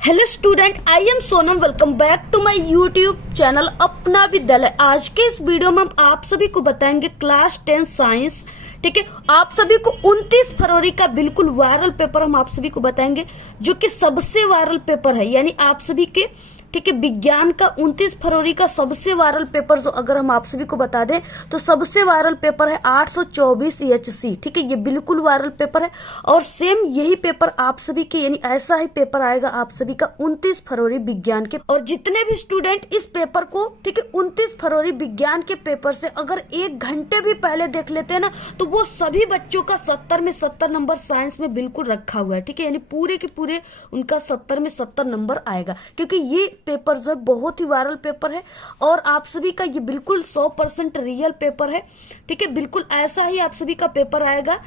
Hello student, I am Sonam. Welcome back to my YouTube channel Apna Vidyalaya. आज के इस video में हम आप सभी को बताएंगे क्लास 10 साइंस। ठीक है, आप सभी को 29 फरवरी का बिल्कुल वायरल पेपर हम आप सभी को बताएंगे, जो कि सबसे वायरल पेपर है। यानी आप सभी के ठीक है विज्ञान का 29 फरवरी का सबसे वायरल पेपर जो अगर हम आप सभी को बता दें तो सबसे वायरल पेपर है 824 EHC। ठीक है, ये बिल्कुल वायरल पेपर है और सेम यही पेपर आप सभी के यानी ऐसा ही पेपर आएगा आप सभी का 29 फरवरी विज्ञान के। और जितने भी स्टूडेंट इस पेपर को ठीक है 29 फरवरी विज्ञान के पेपर से अगर 1 घंटे भी पहले देख लेते हैं ना, तो वो सभी बच्चों का 70 में 70 नंबर साइंस में बिल्कुल रखा हुआ है। ठीक है, यानी पूरे के पूरे उनका 70 में 70 नंबर आएगा, क्योंकि ये पेपर जो है बहुत ही वायरल पेपर है और आप सभी का ये बिल्कुल 100% रियल पेपर है। ठीक है, बिल्कुल ऐसा ही आप सभी का पेपर आएगा।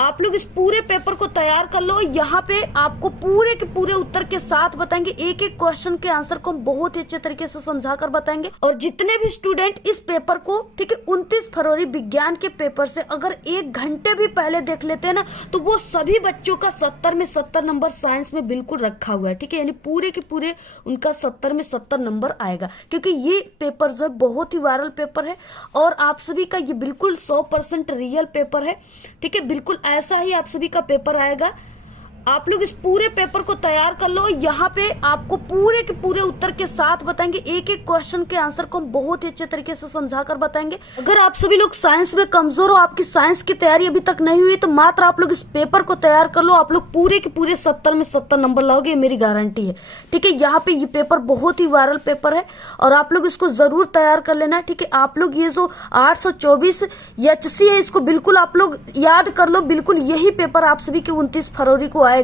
आप लोग इस पूरे पेपर को तैयार कर लो। यहाँ पे आपको पूरे के पूरे उत्तर के साथ बताएंगे, एक एक क्वेश्चन के आंसर को हम बहुत ही अच्छे तरीके से समझा कर बताएंगे। और जितने भी स्टूडेंट इस पेपर को ठीक है 29 फरवरी विज्ञान के पेपर से अगर 1 घंटे भी पहले देख लेते हैं ना, तो वो सभी बच्चों का 70 में 70 नंबर साइंस में बिल्कुल रखा हुआ है। ठीक है, यानी पूरे के पूरे उनका 70 में 70 नंबर आएगा, क्योंकि ये पेपर जो है बहुत ही वायरल पेपर है और आप सभी का ये बिल्कुल 100% रियल पेपर है। ठीक है, बिल्कुल ऐसा ही आप सभी का पेपर आएगा। आप लोग इस पूरे पेपर को तैयार कर लो। यहाँ पे आपको पूरे के पूरे उत्तर के साथ बताएंगे, एक एक क्वेश्चन के आंसर को हम बहुत ही अच्छे तरीके से समझा कर बताएंगे। अगर आप सभी लोग साइंस में कमजोर हो, आपकी साइंस की तैयारी अभी तक नहीं हुई, तो मात्र आप लोग इस पेपर को तैयार कर लो। आप लोग पूरे के पूरे 70 में 70 नंबर लाओगे, मेरी गारंटी है। ठीक है, यहाँ पे ये पेपर बहुत ही वायरल पेपर है और आप लोग इसको जरूर तैयार कर लेना। ठीक है, आप लोग ये जो 824 EHC है, इसको बिल्कुल आप लोग याद कर लो। बिल्कुल यही पेपर आप सभी के 29 फरवरी को आएगा।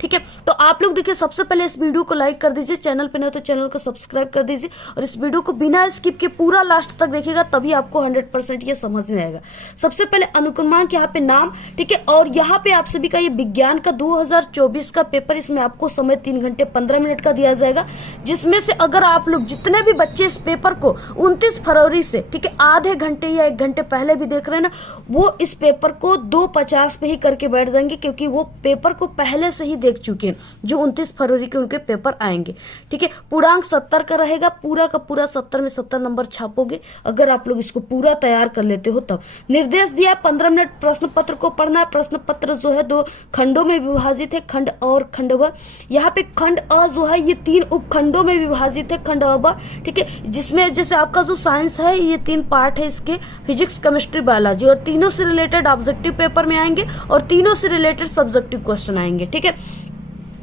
ठीक है, तो आप लोग देखिए, सबसे पहले इस वीडियो को लाइक कर दीजिए, चैनल पे नहीं तो चैनल को सब्सक्राइब कर दीजिए और इस वीडियो को बिना स्किप के पूरा लास्ट तक देखिएगा, तभी आपको 100% ये समझ में आएगा। सबसे पहले अनुक्रमांक यहाँ पे नाम। ठीक है, और यहाँ पे आप सभी का ये विज्ञान का 2024 का पेपर, इसमें आपको समय 3 घंटे 15 मिनट का दिया जाएगा, जिसमें से अगर आप लोग जितने भी बच्चे इस पेपर को 29 फरवरी से ठीक है आधे घंटे या 1 घंटे पहले भी देख रहे हैं ना, वो इस पेपर को 2:50 पे ही करके बैठ जाएंगे, क्योंकि वो पेपर को पहले से ही देख चुके हैं जो 29 फरवरी के उनके पेपर आएंगे। ठीक है, पूर्णांक 70 का रहेगा, पूरा का पूरा 70 में 70 नंबर छापोगे अगर आप लोग इसको पूरा तैयार कर लेते हो तब। निर्देश दिया 15 मिनट प्रश्न पत्र को पढ़ना है। प्रश्न पत्र जो है 2 खंडों में विभाजित है, खंड अ और खंड ब। यहाँ पे खंड अ जो है ये 3 उपखंडों में विभाजित है, खंड अ ब। ठीक है, जिसमें जैसे आपका जो साइंस है ये 3 पार्ट है इसके, फिजिक्स केमिस्ट्री बायोलॉजी, और तीनों से रिलेटेड ऑब्जेक्टिव पेपर में आएंगे और तीनों से रिलेटेड सब्जेक्टिव क्वेश्चन आएंगे। ठीक है,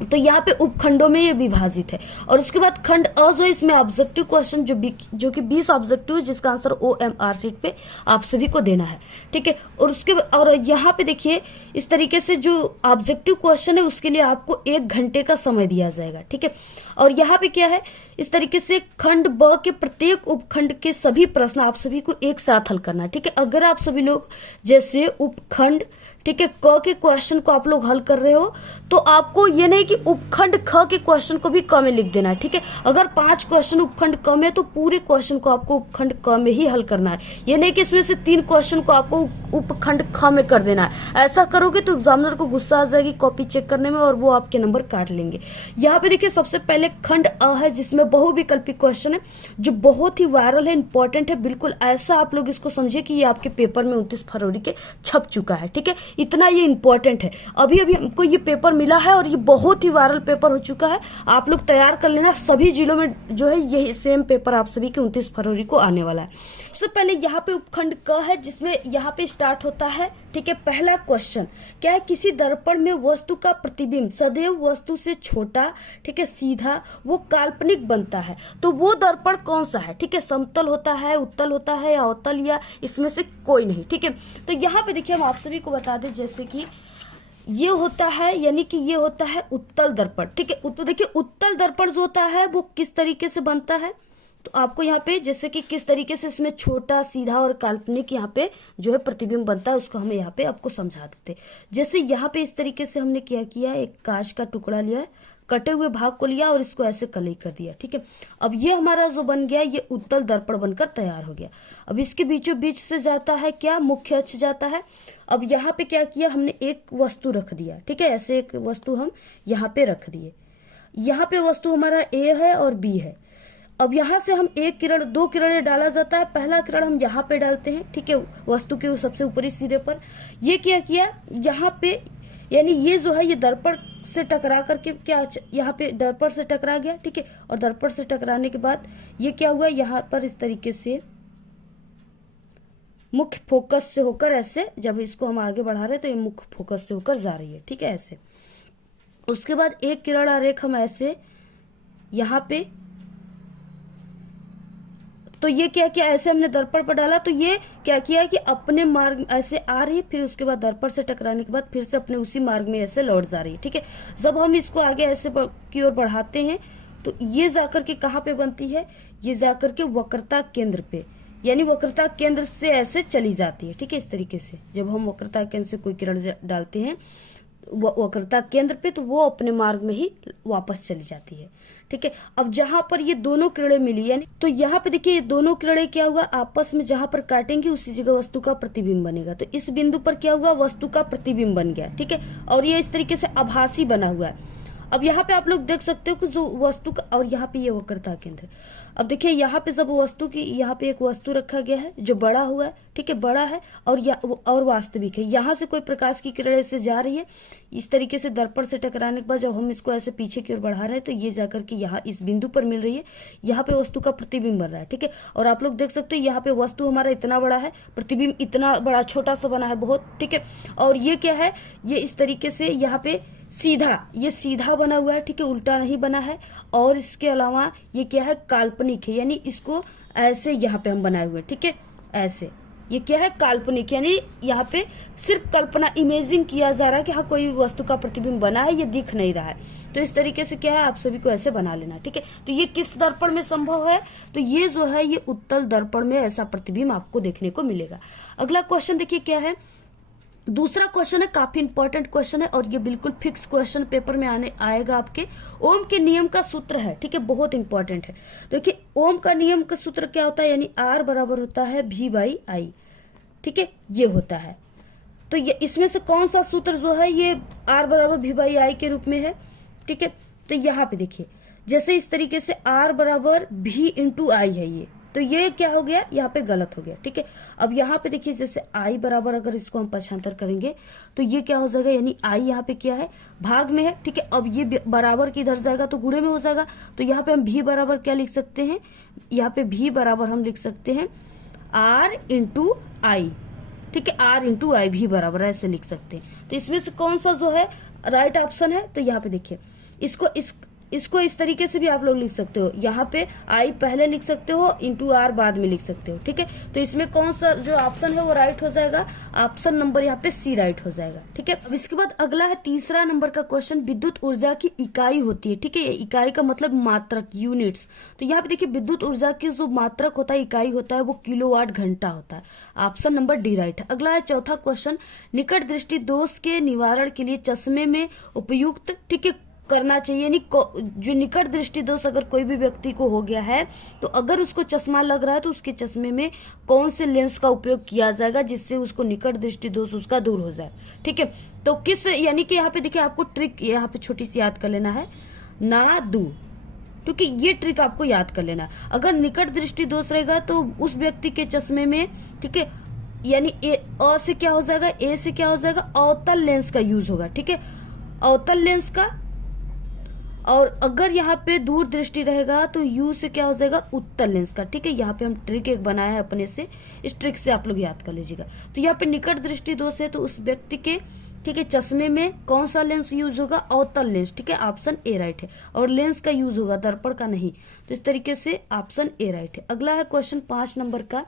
तो यहाँ पे उपखंडों में ये विभाजित है। और उसके बाद खंड अ जो इसमें ऑब्जेक्टिव क्वेश्चन जो कि 20 ऑब्जेक्टिव है, जिसका आंसर OMR शीट पे आप सभी को देना है। ठीक है, और यहाँ पे देखिए इस तरीके से जो ऑब्जेक्टिव क्वेश्चन है उसके लिए आपको 1 घंटे का समय दिया जाएगा। ठीक है, और यहाँ पे क्या है, इस तरीके से खंड ब के प्रत्येक उपखंड के सभी प्रश्न आप सभी को एक साथ हल करना है। ठीक है, अगर आप सभी लोग जैसे उपखंड ठीक है क के क्वेश्चन को आप लोग हल कर रहे हो, तो आपको ये नहीं कि उपखंड ख के क्वेश्चन को भी क में लिख देना है। ठीक है, अगर 5 क्वेश्चन उपखंड क में, तो पूरे क्वेश्चन को आपको उपखंड क में ही हल करना है। ये नहीं कि इसमें से 3 क्वेश्चन को आपको उपखंड ख में कर देना है। ऐसा करोगे तो एग्जामिनर को गुस्सा आ जाएगी कॉपी चेक करने में और वो आपके नंबर काट लेंगे। यहाँ पे देखिए सबसे पहले खंड अ है, जिसमें बहुविकल्पी क्वेश्चन है, जो बहुत ही वायरल है, इंपॉर्टेंट है। बिल्कुल ऐसा आप लोग इसको समझिए कि ये आपके पेपर में 29 फरवरी के छप चुका है। ठीक है, इतना ये इंपॉर्टेंट है। अभी अभी हमको ये पेपर मिला है और ये बहुत ही वायरल पेपर हो चुका है। आप लोग तैयार कर लेना, सभी जिलों में जो है यही सेम पेपर आप सभी के 29 फरवरी को आने वाला है। सबसे पहले यहाँ पे उपखंड क है, जिसमें यहाँ पे स्टार्ट होता है। ठीक है, पहला क्वेश्चन क्या है, किसी दर्पण में वस्तु का प्रतिबिंब सदैव वस्तु से छोटा ठीक है सीधा वो काल्पनिक बनता है, तो वो दर्पण कौन सा है? ठीक है, समतल होता है, उत्तल होता है या अवतल, या इसमें से कोई नहीं। ठीक है, तो यहाँ पे देखिए हम आप सभी को बता दें, जैसे कि ये होता है, यानी कि ये होता है उत्तल दर्पण। ठीक है, तो देखिए उत्तल दर्पण जो होता है वो किस तरीके से बनता है, तो आपको यहाँ पे जैसे कि किस तरीके से इसमें छोटा सीधा और काल्पनिक यहाँ पे जो है प्रतिबिंब बनता है, उसको हमें यहाँ पे आपको समझा देते। जैसे यहाँ पे इस तरीके से हमने क्या किया, एक कांच का टुकड़ा लिया है, कटे हुए भाग को लिया और इसको ऐसे कलई कर दिया। ठीक है, अब ये हमारा जो बन गया ये उत्तल दर्पण बनकर तैयार हो गया। अब इसके बीचों बीच से जाता है क्या, मुख्य अक्ष जाता है। अब यहाँ पे क्या किया हमने, एक वस्तु रख दिया। ठीक है, ऐसे एक वस्तु हम यहाँ पे रख दिए। यहाँ पे वस्तु हमारा ए है और बी है। अब यहाँ से हम एक किरण, दो किरणें डाला जाता है। पहला किरण हम यहाँ पे डालते हैं, ठीक है, वस्तु के सबसे ऊपरी सिरे पर। ये क्या किया, यहाँ पे यानी ये जो है ये दर्पण से टकरा करके क्या यहाँ पे दर्पण से टकरा गया, ठीक है। और दर्पण से टकराने के बाद ये क्या हुआ, यहाँ पर इस तरीके से मुख्य फोकस से होकर ऐसे, जब इसको हम आगे बढ़ा रहे हैं तो ये मुख्य फोकस से होकर जा रही है, ठीक है, ऐसे। उसके बाद एक किरण आरेख हम ऐसे यहाँ पे, तो ये क्या किया, ऐसे हमने दर्पण पर डाला तो ये क्या किया कि अपने मार्ग ऐसे आ रही है, फिर उसके बाद दर्पण से टकराने के बाद फिर से अपने उसी मार्ग में ऐसे लौट जा रही है, ठीक है। जब हम इसको आगे ऐसे की ओर बढ़ाते हैं तो ये जाकर के कहाँ पे बनती है, ये जाकर के वक्रता केंद्र पे, यानी वक्रता केंद्र से ऐसे चली जाती है, ठीक है। इस तरीके से जब हम वक्रता केंद्र से कोई किरण डालते हैं वक्रता केंद्र पे, तो वो अपने मार्ग में ही वापस चली जाती है, ठीक है। अब जहां पर ये दोनों किरणें मिली, यानी तो यहाँ पे देखिए ये दोनों किरणें क्या हुआ, आपस में जहां पर काटेंगी उसी जगह वस्तु का प्रतिबिंब बनेगा। तो इस बिंदु पर क्या हुआ, वस्तु का प्रतिबिंब बन गया, ठीक है। और ये इस तरीके से आभासी बना हुआ है। अब यहाँ पे आप लोग देख सकते हो कि जो वस्तु का, और यहाँ पे ये वक्रता केंद्र। अब देखिए यहाँ पे जब वस्तु की, यहाँ पे एक वस्तु रखा गया है जो बड़ा हुआ है, ठीक है, बड़ा है और वास्तविक है। यहाँ से कोई प्रकाश की किरण ऐसे जा रही है, इस तरीके से दर्पण से टकराने के बाद जब हम इसको ऐसे पीछे की ओर बढ़ा रहे हैं तो ये जाकर के यहाँ इस बिंदु पर मिल रही है, यहाँ पे वस्तु का प्रतिबिंब बन रहा है, ठीक है। और आप लोग देख सकते हो यहाँ पे वस्तु हमारा इतना बड़ा है, प्रतिबिंब इतना बड़ा, छोटा सा बना है बहुत, ठीक है। और ये क्या है, ये इस तरीके से यहाँ पे सीधा, ये सीधा बना हुआ है, ठीक है, उल्टा नहीं बना है। और इसके अलावा ये क्या है, काल्पनिक है, यानी इसको ऐसे यहाँ पे हम बनाए हुए, ठीक है, ऐसे। ये क्या है, काल्पनिक, यानी यहाँ पे सिर्फ कल्पना, इमेजिंग किया जा रहा है कि हाँ कोई वस्तु का प्रतिबिंब बना है, ये दिख नहीं रहा है। तो इस तरीके से क्या है, आप सभी को ऐसे बना लेना, ठीक है। तो ये किस दर्पण में संभव है, तो ये जो है ये उत्तल दर्पण में ऐसा प्रतिबिंब आपको देखने को मिलेगा। अगला क्वेश्चन देखिए क्या है, दूसरा क्वेश्चन है, काफी इंपॉर्टेंट क्वेश्चन है और ये बिल्कुल फिक्स क्वेश्चन पेपर में आएगा आपके। ओम के नियम का सूत्र है, ठीक है, बहुत इंपॉर्टेंट है। देखिए ओम का नियम का सूत्र क्या होता है, यानी R बराबर होता है V/I, ठीक है, ये होता है। तो ये इसमें से कौन सा सूत्र जो है ये R बराबर V/I के रूप में है, ठीक है। तो यहाँ पे देखिए जैसे इस तरीके से R बराबर V/I है ये, तो ये क्या हो गया, यहाँ पे गलत हो गया, ठीक है। अब यहाँ पे देखिए जैसे I बराबर, अगर इसको हम पक्षांतर करेंगे तो ये क्या हो जाएगा, यानी I यहाँ पे क्या है, भाग में है, ठीक है। अब ये बराबर की इधर जाएगा तो गुणे में हो जाएगा। तो यहाँ पे हम V बराबर क्या लिख सकते हैं, यहाँ पे V बराबर हम लिख सकते हैं R/I, ठीक है, R/I, V बराबर ऐसे लिख सकते हैं। तो इसमें से कौन सा जो है राइट ऑप्शन है, तो यहाँ पे देखिए इसको इस तरीके से भी आप लोग लिख सकते हो, यहाँ पे I पहले लिख सकते हो, इंटू R बाद में लिख सकते हो, ठीक है। तो इसमें कौन सा जो ऑप्शन है वो राइट हो जाएगा, ऑप्शन नंबर यहाँ पे C राइट हो जाएगा, ठीक है। अब इसके बाद अगला है तीसरा नंबर का क्वेश्चन, विद्युत ऊर्जा की इकाई होती है, ठीक है। इकाई का मतलब मात्रक, यूनिट्स। तो यहाँ पे देखिए विद्युत ऊर्जा की जो मात्रक होता है, इकाई होता है, वो किलोवाट घंटा होता है। ऑप्शन नंबर D राइट है। अगला है चौथा क्वेश्चन, निकट दृष्टि दोष के निवारण के लिए चश्मे में उपयुक्त, ठीक है, करना चाहिए, यानी जो निकट दृष्टि दोष अगर कोई भी व्यक्ति को हो गया है तो अगर उसको चश्मा लग रहा है तो उसके चश्मे में कौन से लेंस का उपयोग किया जाएगा जिससे उसको निकट दृष्टि दोष उसका दूर हो जाए, ठीक है। तो किस, यानी कि यहाँ पे देखिए आपको ट्रिक यहाँ पे छोटी सी याद कर लेना है, ना दू, क्योंकि ये ट्रिक आपको याद कर लेना। अगर निकट दृष्टि दोष रहेगा तो उस व्यक्ति के चश्मे में, ठीक है, यानी अ से क्या हो जाएगा, ए से क्या हो जाएगा, अवतल लेंस का यूज होगा, ठीक है, अवतल लेंस का। और अगर यहाँ पे दूर दृष्टि रहेगा तो यू से क्या हो जाएगा, उत्तल लेंस का, ठीक है। यहाँ पे हम ट्रिक एक बनाया है अपने से, इस ट्रिक से आप लोग याद कर लीजिएगा। तो यहाँ पे निकट दृष्टि दोष है तो उस व्यक्ति के, ठीक है, चश्मे में कौन सा लेंस यूज होगा, अवतल लेंस, ठीक है, ऑप्शन ए राइट है। और लेंस का यूज होगा, दर्पण का नहीं। तो इस तरीके से ऑप्शन ए राइट है। अगला है क्वेश्चन 5 नंबर का,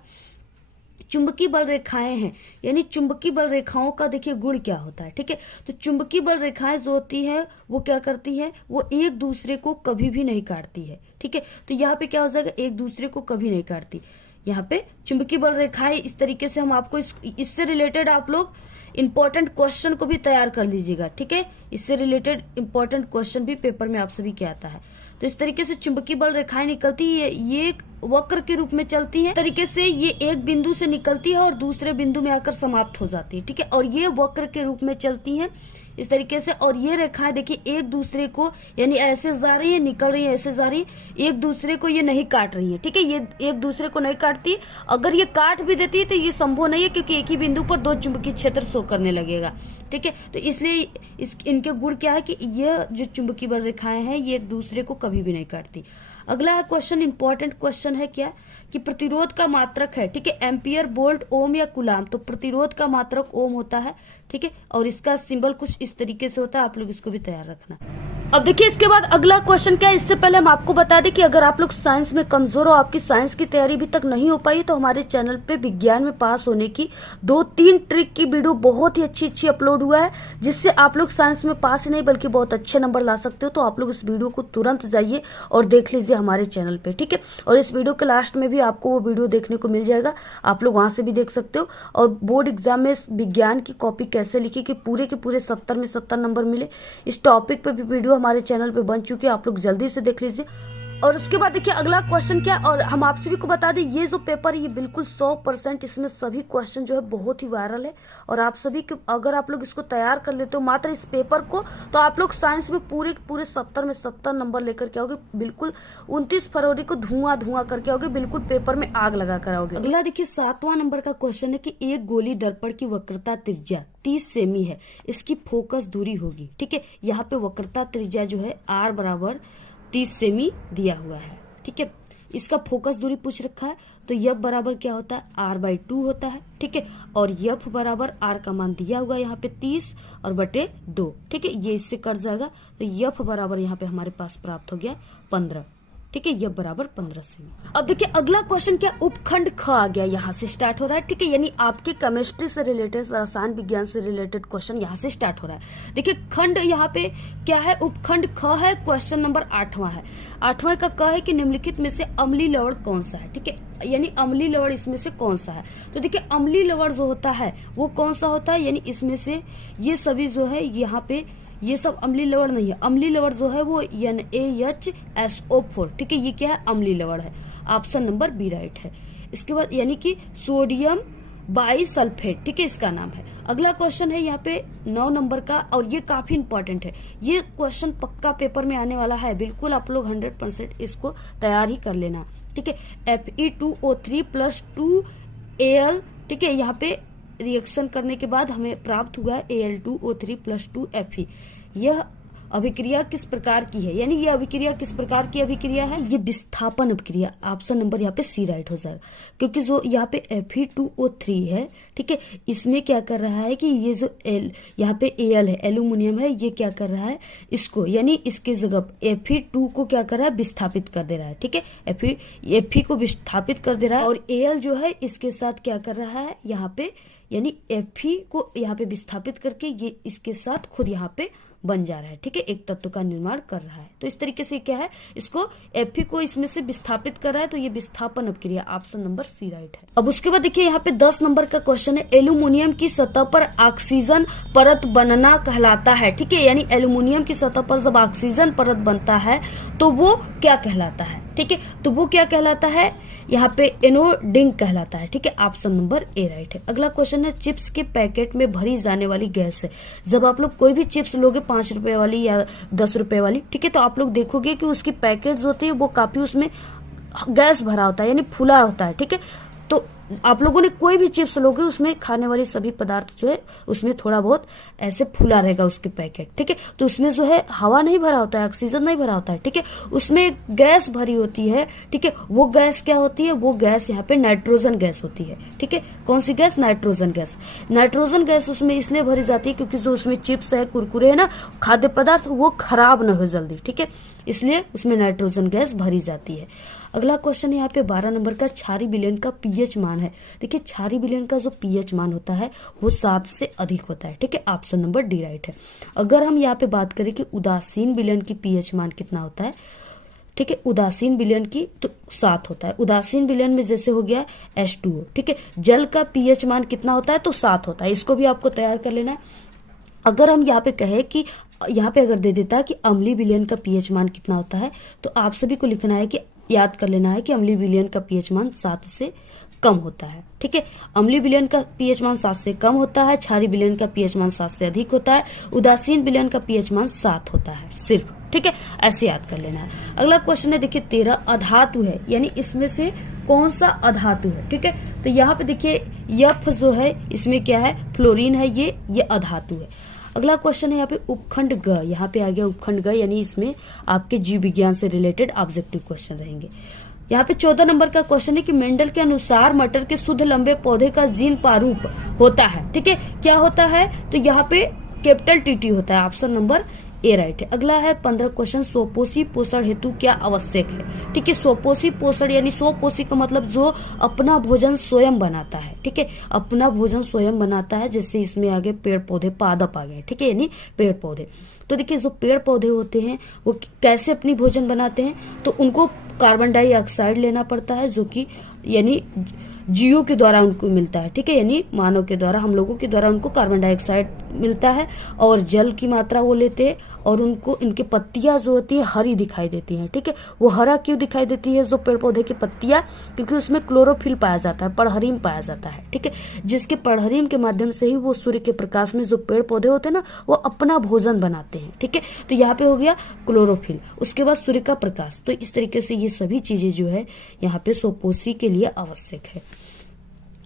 चुंबकीय बल रेखाएं हैं, यानी चुंबकीय बल रेखाओं का देखिए गुण क्या होता है, ठीक है। तो चुंबकीय बल रेखाएं जो होती है वो क्या करती है, वो एक दूसरे को कभी भी नहीं काटती है, ठीक है। तो यहाँ पे क्या हो जाएगा, एक दूसरे को कभी नहीं काटती। यहाँ पे चुंबकीय बल रेखाएं इस तरीके से हम आपको इससे रिलेटेड आप लोग इंपॉर्टेंट क्वेश्चन को भी तैयार कर लीजिएगा, ठीक है। इससे रिलेटेड इंपॉर्टेंट क्वेश्चन भी पेपर में आप सभी के आता है। तो इस तरीके से चुंबकीय बल रेखाएं निकलती है, ये वक्र के रूप में चलती है। तरीके से ये एक बिंदु से निकलती है और दूसरे बिंदु में आकर समाप्त हो जाती है, ठीक है। और ये वक्र के रूप में चलती है इस तरीके से। और ये रेखाएं देखिए एक दूसरे को यानी ऐसे जा रही है, निकल रही है, ऐसे जा रही है, एक दूसरे को ये नहीं काट रही है, ठीक है। ये एक दूसरे को नहीं काटती। अगर ये काट भी देती है तो ये संभव नहीं है, क्योंकि एक ही बिंदु पर दो चुंबकीय क्षेत्र शो करने लगेगा, ठीक है। तो इसलिए इनके गुण क्या है कि ये जो चुंबकीय बल रेखाएं हैं ये एक दूसरे को कभी भी नहीं काटती। अगला क्वेश्चन इंपॉर्टेंट क्वेश्चन है क्या कि प्रतिरोध का मात्रक है, ठीक है, एम्पियर, वोल्ट, ओम या कूलाम। तो प्रतिरोध का मात्रक ओम होता है, ठीक है। और इसका सिंबल कुछ इस तरीके से होता है, आप लोग इसको भी तैयार रखना। अब देखिए इसके बाद अगला क्वेश्चन क्या है। इससे पहले हम आपको बता दें कि अगर आप लोग साइंस में कमजोर हो, आपकी साइंस की तैयारी अभी तक नहीं हो पाई, तो हमारे चैनल पे विज्ञान में पास होने की 2-3 ट्रिक की वीडियो बहुत ही अच्छी अपलोड हुआ है, जिससे आप लोग साइंस में पास ही नहीं बल्कि बहुत अच्छे नंबर ला सकते हो। तो आप लोग इस वीडियो को तुरंत जाइए और देख लीजिए हमारे चैनल पे, ठीक है। और इस वीडियो के लास्ट में भी आपको वो वीडियो देखने को मिल जाएगा, आप लोग वहां से भी देख सकते हो। और बोर्ड एग्जाम में विज्ञान की कॉपी कैसे लिखी कि पूरे के पूरे 70 में 70 नंबर मिले, इस टॉपिक पे भी वीडियो हमारे चैनल पे बन चुकी है, आप लोग जल्दी से देख लीजिए। और उसके बाद देखिए अगला क्वेश्चन क्या, और हम आप सभी को बता दें ये जो पेपर है ये बिल्कुल 100% इसमें सभी क्वेश्चन जो है बहुत ही वायरल है। और आप सभी के अगर आप लोग इसको तैयार कर लेते हो मात्र इस पेपर को, तो आप लोग साइंस में पूरे 70 में 70 नंबर लेकर के आओगे। बिल्कुल 29 फरवरी को धुआं करके आओगे, बिल्कुल पेपर में आग लगा कर आओगे। अगला देखिए 7वां नंबर का क्वेश्चन है कि एक गोली दर्पण की वक्रता त्रिज्या 30 सेमी है, इसकी फोकस दूरी होगी, ठीक है। यहाँ पे वक्रता त्रिज्या जो है R बराबर 30 सेमी दिया हुआ है, ठीक है। इसका फोकस दूरी पूछ रखा है, तो यफ बराबर क्या होता है R/2 होता है, ठीक है। और यफ बराबर R का मान दिया हुआ है यहाँ पे 30 और बटे 2, ठीक है। ये इससे कट जाएगा, तो यफ बराबर यहाँ पे हमारे पास प्राप्त हो गया 15, ठीक है। यफ बराबर 15 सेमी। अब देखिए अगला क्वेश्चन क्या, उपखंड ख आ गया, यहाँ से स्टार्ट हो रहा है, ठीक है। यानी आपके केमिस्ट्री से रिलेटेड, रसायन विज्ञान से रिलेटेड क्वेश्चन यहाँ से स्टार्ट हो रहा है। देखिए खंड यहाँ पे क्या है, उपखंड ख है। क्वेश्चन नंबर 8वां है। 8वां का क है कि निम्नलिखित में से अम्लीय लवण कौन सा है, ठीक है। यानी अम्लीय लवण इसमें से कौन सा है। तो देखिए अम्लीय लवण जो होता है वो कौन सा होता है, यानी इसमें से ये सभी जो है यहाँ पे ये सब अम्लीय लवण नहीं है। अम्लीय लवण जो है वो NaHSO4, ठीक है। ये क्या है, अम्लीय लवण है। ऑप्शन नंबर बी राइट है। इसके बाद यानी कि सोडियम बाइसल्फेट, ठीक है, इसका नाम है। अगला क्वेश्चन है यहाँ पे 9 नंबर का, और ये काफी इंपॉर्टेंट है। ये क्वेश्चन पक्का पेपर में आने वाला है, बिल्कुल आप लोग 100% इसको तैयार ही कर लेना, ठीक है। Fe2O3 + 2Al, ठीक है। यहाँ पे रिएक्शन करने के बाद हमें प्राप्त हुआ Al2O3 + 2Fe। यह अभिक्रिया किस प्रकार की है, यानी ये अभिक्रिया किस प्रकार की अभिक्रिया है, ये विस्थापन अभिक्रिया। ऑप्शन नंबर यहाँ पे सी राइट हो जाएगा, क्योंकि जो यहाँ पे Fe2O3 है, ठीक है, इसमें क्या कर रहा है कि ये जो यहाँ पे Al है, एल्यूमिनियम है, ये क्या कर रहा है, इसको यानी इसके जगह Fe2 को क्या कर रहा है, विस्थापित कर दे रहा है, ठीक है। Fe को विस्थापित कर दे रहा है, और Al जो है इसके साथ क्या कर रहा है यहाँ पे, यानी Fe को यहाँ पे विस्थापित करके ये इसके साथ खुद यहाँ पे बन जा रहा है, ठीक है, एक तत्व का निर्माण कर रहा है। तो इस तरीके से क्या है, इसको Fe को इसमें से विस्थापित कर रहा है, तो ये विस्थापन अभिक्रिया। ऑप्शन नंबर सी राइट है। अब उसके बाद देखिए यहाँ पे 10 नंबर का क्वेश्चन है, एल्यूमिनियम की सतह पर ऑक्सीजन परत बनना कहलाता है, ठीक है। यानी एल्यूमिनियम की सतह पर जब ऑक्सीजन परत बनता है तो वो क्या कहलाता है, ठीक है। तो वो क्या कहलाता है, यहाँ पे एनोडिंग कहलाता है, ठीक है। ऑप्शन नंबर ए राइट है। अगला क्वेश्चन है, चिप्स के पैकेट में भरी जाने वाली गैस है। जब आप लोग कोई भी चिप्स लोगे 5 रुपए वाली या 10 रुपए वाली, ठीक है, तो आप लोग देखोगे कि उसकी पैकेट होती है वो काफी उसमें गैस भरा होता है, यानी फूला होता है, ठीक है। तो आप लोगों ने कोई भी चिप्स लोगे उसमें खाने वाली सभी पदार्थ जो है उसमें थोड़ा बहुत ऐसे फूला रहेगा उसके पैकेट, ठीक है। तो उसमें जो है हवा नहीं भरा होता है, ऑक्सीजन नहीं भरा होता है, ठीक है। उसमें गैस भरी होती है, ठीक है। वो गैस क्या होती है, वो गैस यहाँ पे नाइट्रोजन गैस होती है, ठीक है। कौन सी gas, nitrogen gas. Nitrogen gas उसमें इसलिए भरी जाती है क्योंकि जो उसमें चिप्स है, कुरकुरे है ना, खाद्य पदार्थ, वो खराब न हो जल्दी, ठीक है, इसलिए उसमें नाइट्रोजन गैस भरी जाती है। अगला क्वेश्चन यहाँ पे 12 नंबर का, क्षारीय विलयन का पीएच मान है। देखिए क्षारीय विलयन का जो पीएच मान होता है वो 7 से अधिक होता है, ठीक है। ऑप्शन नंबर डी राइट है। अगर हम यहाँ पे बात करें कि उदासीन विलयन की पीएच मान कितना होता है, ठीक है, उदासीन विलयन की तो 7 होता है। उदासीन विलयन में जैसे हो गया H2O, ठीक है। जल का पीएच मान कितना होता है, तो 7 होता है। इसको भी आपको तैयार कर लेना है। अगर हम यहाँ पे कहे कि यहाँ पे अगर दे देता है कि अम्लीय विलयन का पीएच मान कितना होता है, तो आप सभी को लिखना है कि याद कर लेना है कि अम्लीय विलयन का पीएच मान 7 से कम होता है। ठीक है, अम्लीय विलयन का पीएच मान 7 से कम होता है, क्षारीय विलयन का पीएच मान 7 से अधिक होता है, उदासीन विलयन का पीएच मान 7 होता है सिर्फ। ठीक है, ऐसे याद कर लेना है। अगला क्वेश्चन है देखिए 13, अधातु है, यानी इसमें से कौन सा अधातु है। ठीक है, तो यहाँ पे देखिए यफ जो है इसमें क्या है, फ्लोरीन है, ये अधातु है। अगला क्वेश्चन है यहाँ पे उपखंड ग, यहाँ पे आ गया उपखंड ग, यानी इसमें आपके जीव विज्ञान से रिलेटेड ऑब्जेक्टिव क्वेश्चन रहेंगे। यहाँ पे 14 नंबर का क्वेश्चन है कि मेंडल के अनुसार मटर के शुद्ध लंबे पौधे का जीन प्रारूप होता है। ठीक है, क्या होता है, तो यहाँ पे कैपिटल टीटी होता है, ऑप्शन नंबर ए राइट है। अगला है 15 क्वेश्चन, स्वपोषी पोषण हेतु क्या आवश्यक है। ठीक है, स्वपोषी पोषण यानी स्वपोषी का मतलब जो अपना भोजन स्वयं बनाता है। ठीक है, अपना भोजन स्वयं बनाता है, जैसे इसमें आगे पेड़ पौधे पादप आ गए। ठीक है, यानी पेड़ पौधे। तो देखिए जो पेड़ पौधे होते हैं वो कैसे अपनी भोजन बनाते हैं, तो उनको कार्बन डाइऑक्साइड लेना पड़ता है, जो कि यानी जीवों के द्वारा उनको मिलता है। ठीक है, यानी मानव के द्वारा, हम लोगों के द्वारा उनको कार्बन डाइऑक्साइड मिलता है, और जल की मात्रा वो लेते हैं, और उनको इनकी पत्तियां जो होती है हरी दिखाई देती हैं। ठीक है, वो हरा क्यों दिखाई देती है जो पेड़ पौधे की पत्तियां, क्योंकि उसमें क्लोरोफिल पाया जाता है, पढ़हरीम पाया जाता है। ठीक है, जिसके पढ़हरीम के माध्यम से ही वो सूर्य के प्रकाश में जो पेड़ पौधे होते हैं ना, वो अपना भोजन बनाते हैं। ठीक है, तो यहाँ पे हो गया क्लोरोफिल, उसके बाद सूर्य का प्रकाश। तो इस तरीके से ये सभी चीजें जो है यहाँ पे स्वपोषी के लिए आवश्यक है।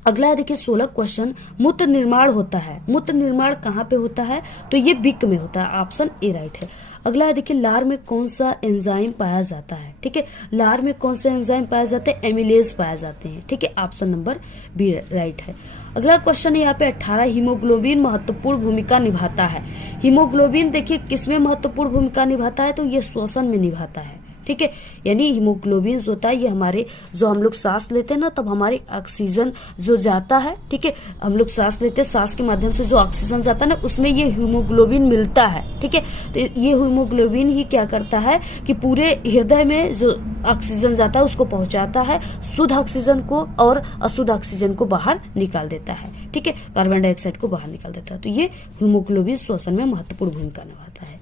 अगला है देखिए 16 क्वेश्चन, मूत्र निर्माण होता है, मूत्र निर्माण कहाँ पे होता है, तो ये बिक में होता है, ऑप्शन ए राइट है। अगला है देखिए लार में कौन सा एंजाइम पाया जाता है। ठीक है, लार में कौन सा एंजाइम पाया जाता है, एमिलेज पाया जाते हैं। ठीक है, ऑप्शन नंबर बी राइट है। अगला क्वेश्चन है यहाँ पे 18, हीमोग्लोबिन महत्वपूर्ण भूमिका निभाता है। हीमोग्लोबिन देखिए किसमें महत्वपूर्ण भूमिका निभाता है, तो ये श्वसन में निभाता है। ठीक है, यानी हीमोग्लोबिन जो होता है ये हमारे, जो हम लोग सांस लेते हैं ना, तब हमारे ऑक्सीजन जो जाता है, ठीक है, हम लोग सांस लेते हैं, सांस के माध्यम से जो ऑक्सीजन जाता है ना, उसमें ये हीमोग्लोबिन मिलता है। ठीक है, तो ये हीमोग्लोबिन ही क्या करता है कि पूरे हृदय में जो ऑक्सीजन जाता है उसको पहुंचाता है, शुद्ध ऑक्सीजन को और अशुद्ध ऑक्सीजन को बाहर निकाल देता है। ठीक है, कार्बन डाइऑक्साइड को बाहर निकाल देता है। तो ये हीमोग्लोबिन श्वसन में महत्वपूर्ण भूमिका निभाता है।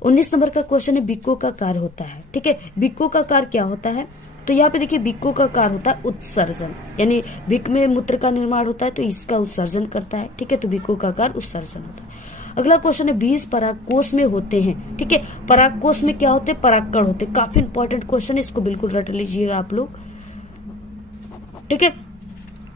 19 नंबर का क्वेश्चन है बिक्को का कार्य होता है। ठीक है, बिक्को का कार्य क्या होता है, तो यहाँ पे देखिए बिक्को का कार्य होता है उत्सर्जन, यानी बिक में मूत्र का निर्माण होता है तो इसका उत्सर्जन करता है। ठीक है, तो बिक्को का कार्य उत्सर्जन होता है। अगला क्वेश्चन है 20 परागकोश में होते हैं। ठीक है, परागकोश में क्या होते हैं, परागकण होते हैं। काफी इंपॉर्टेंट क्वेश्चन है, इसको बिल्कुल रट लीजिएगा आप लोग। ठीक है,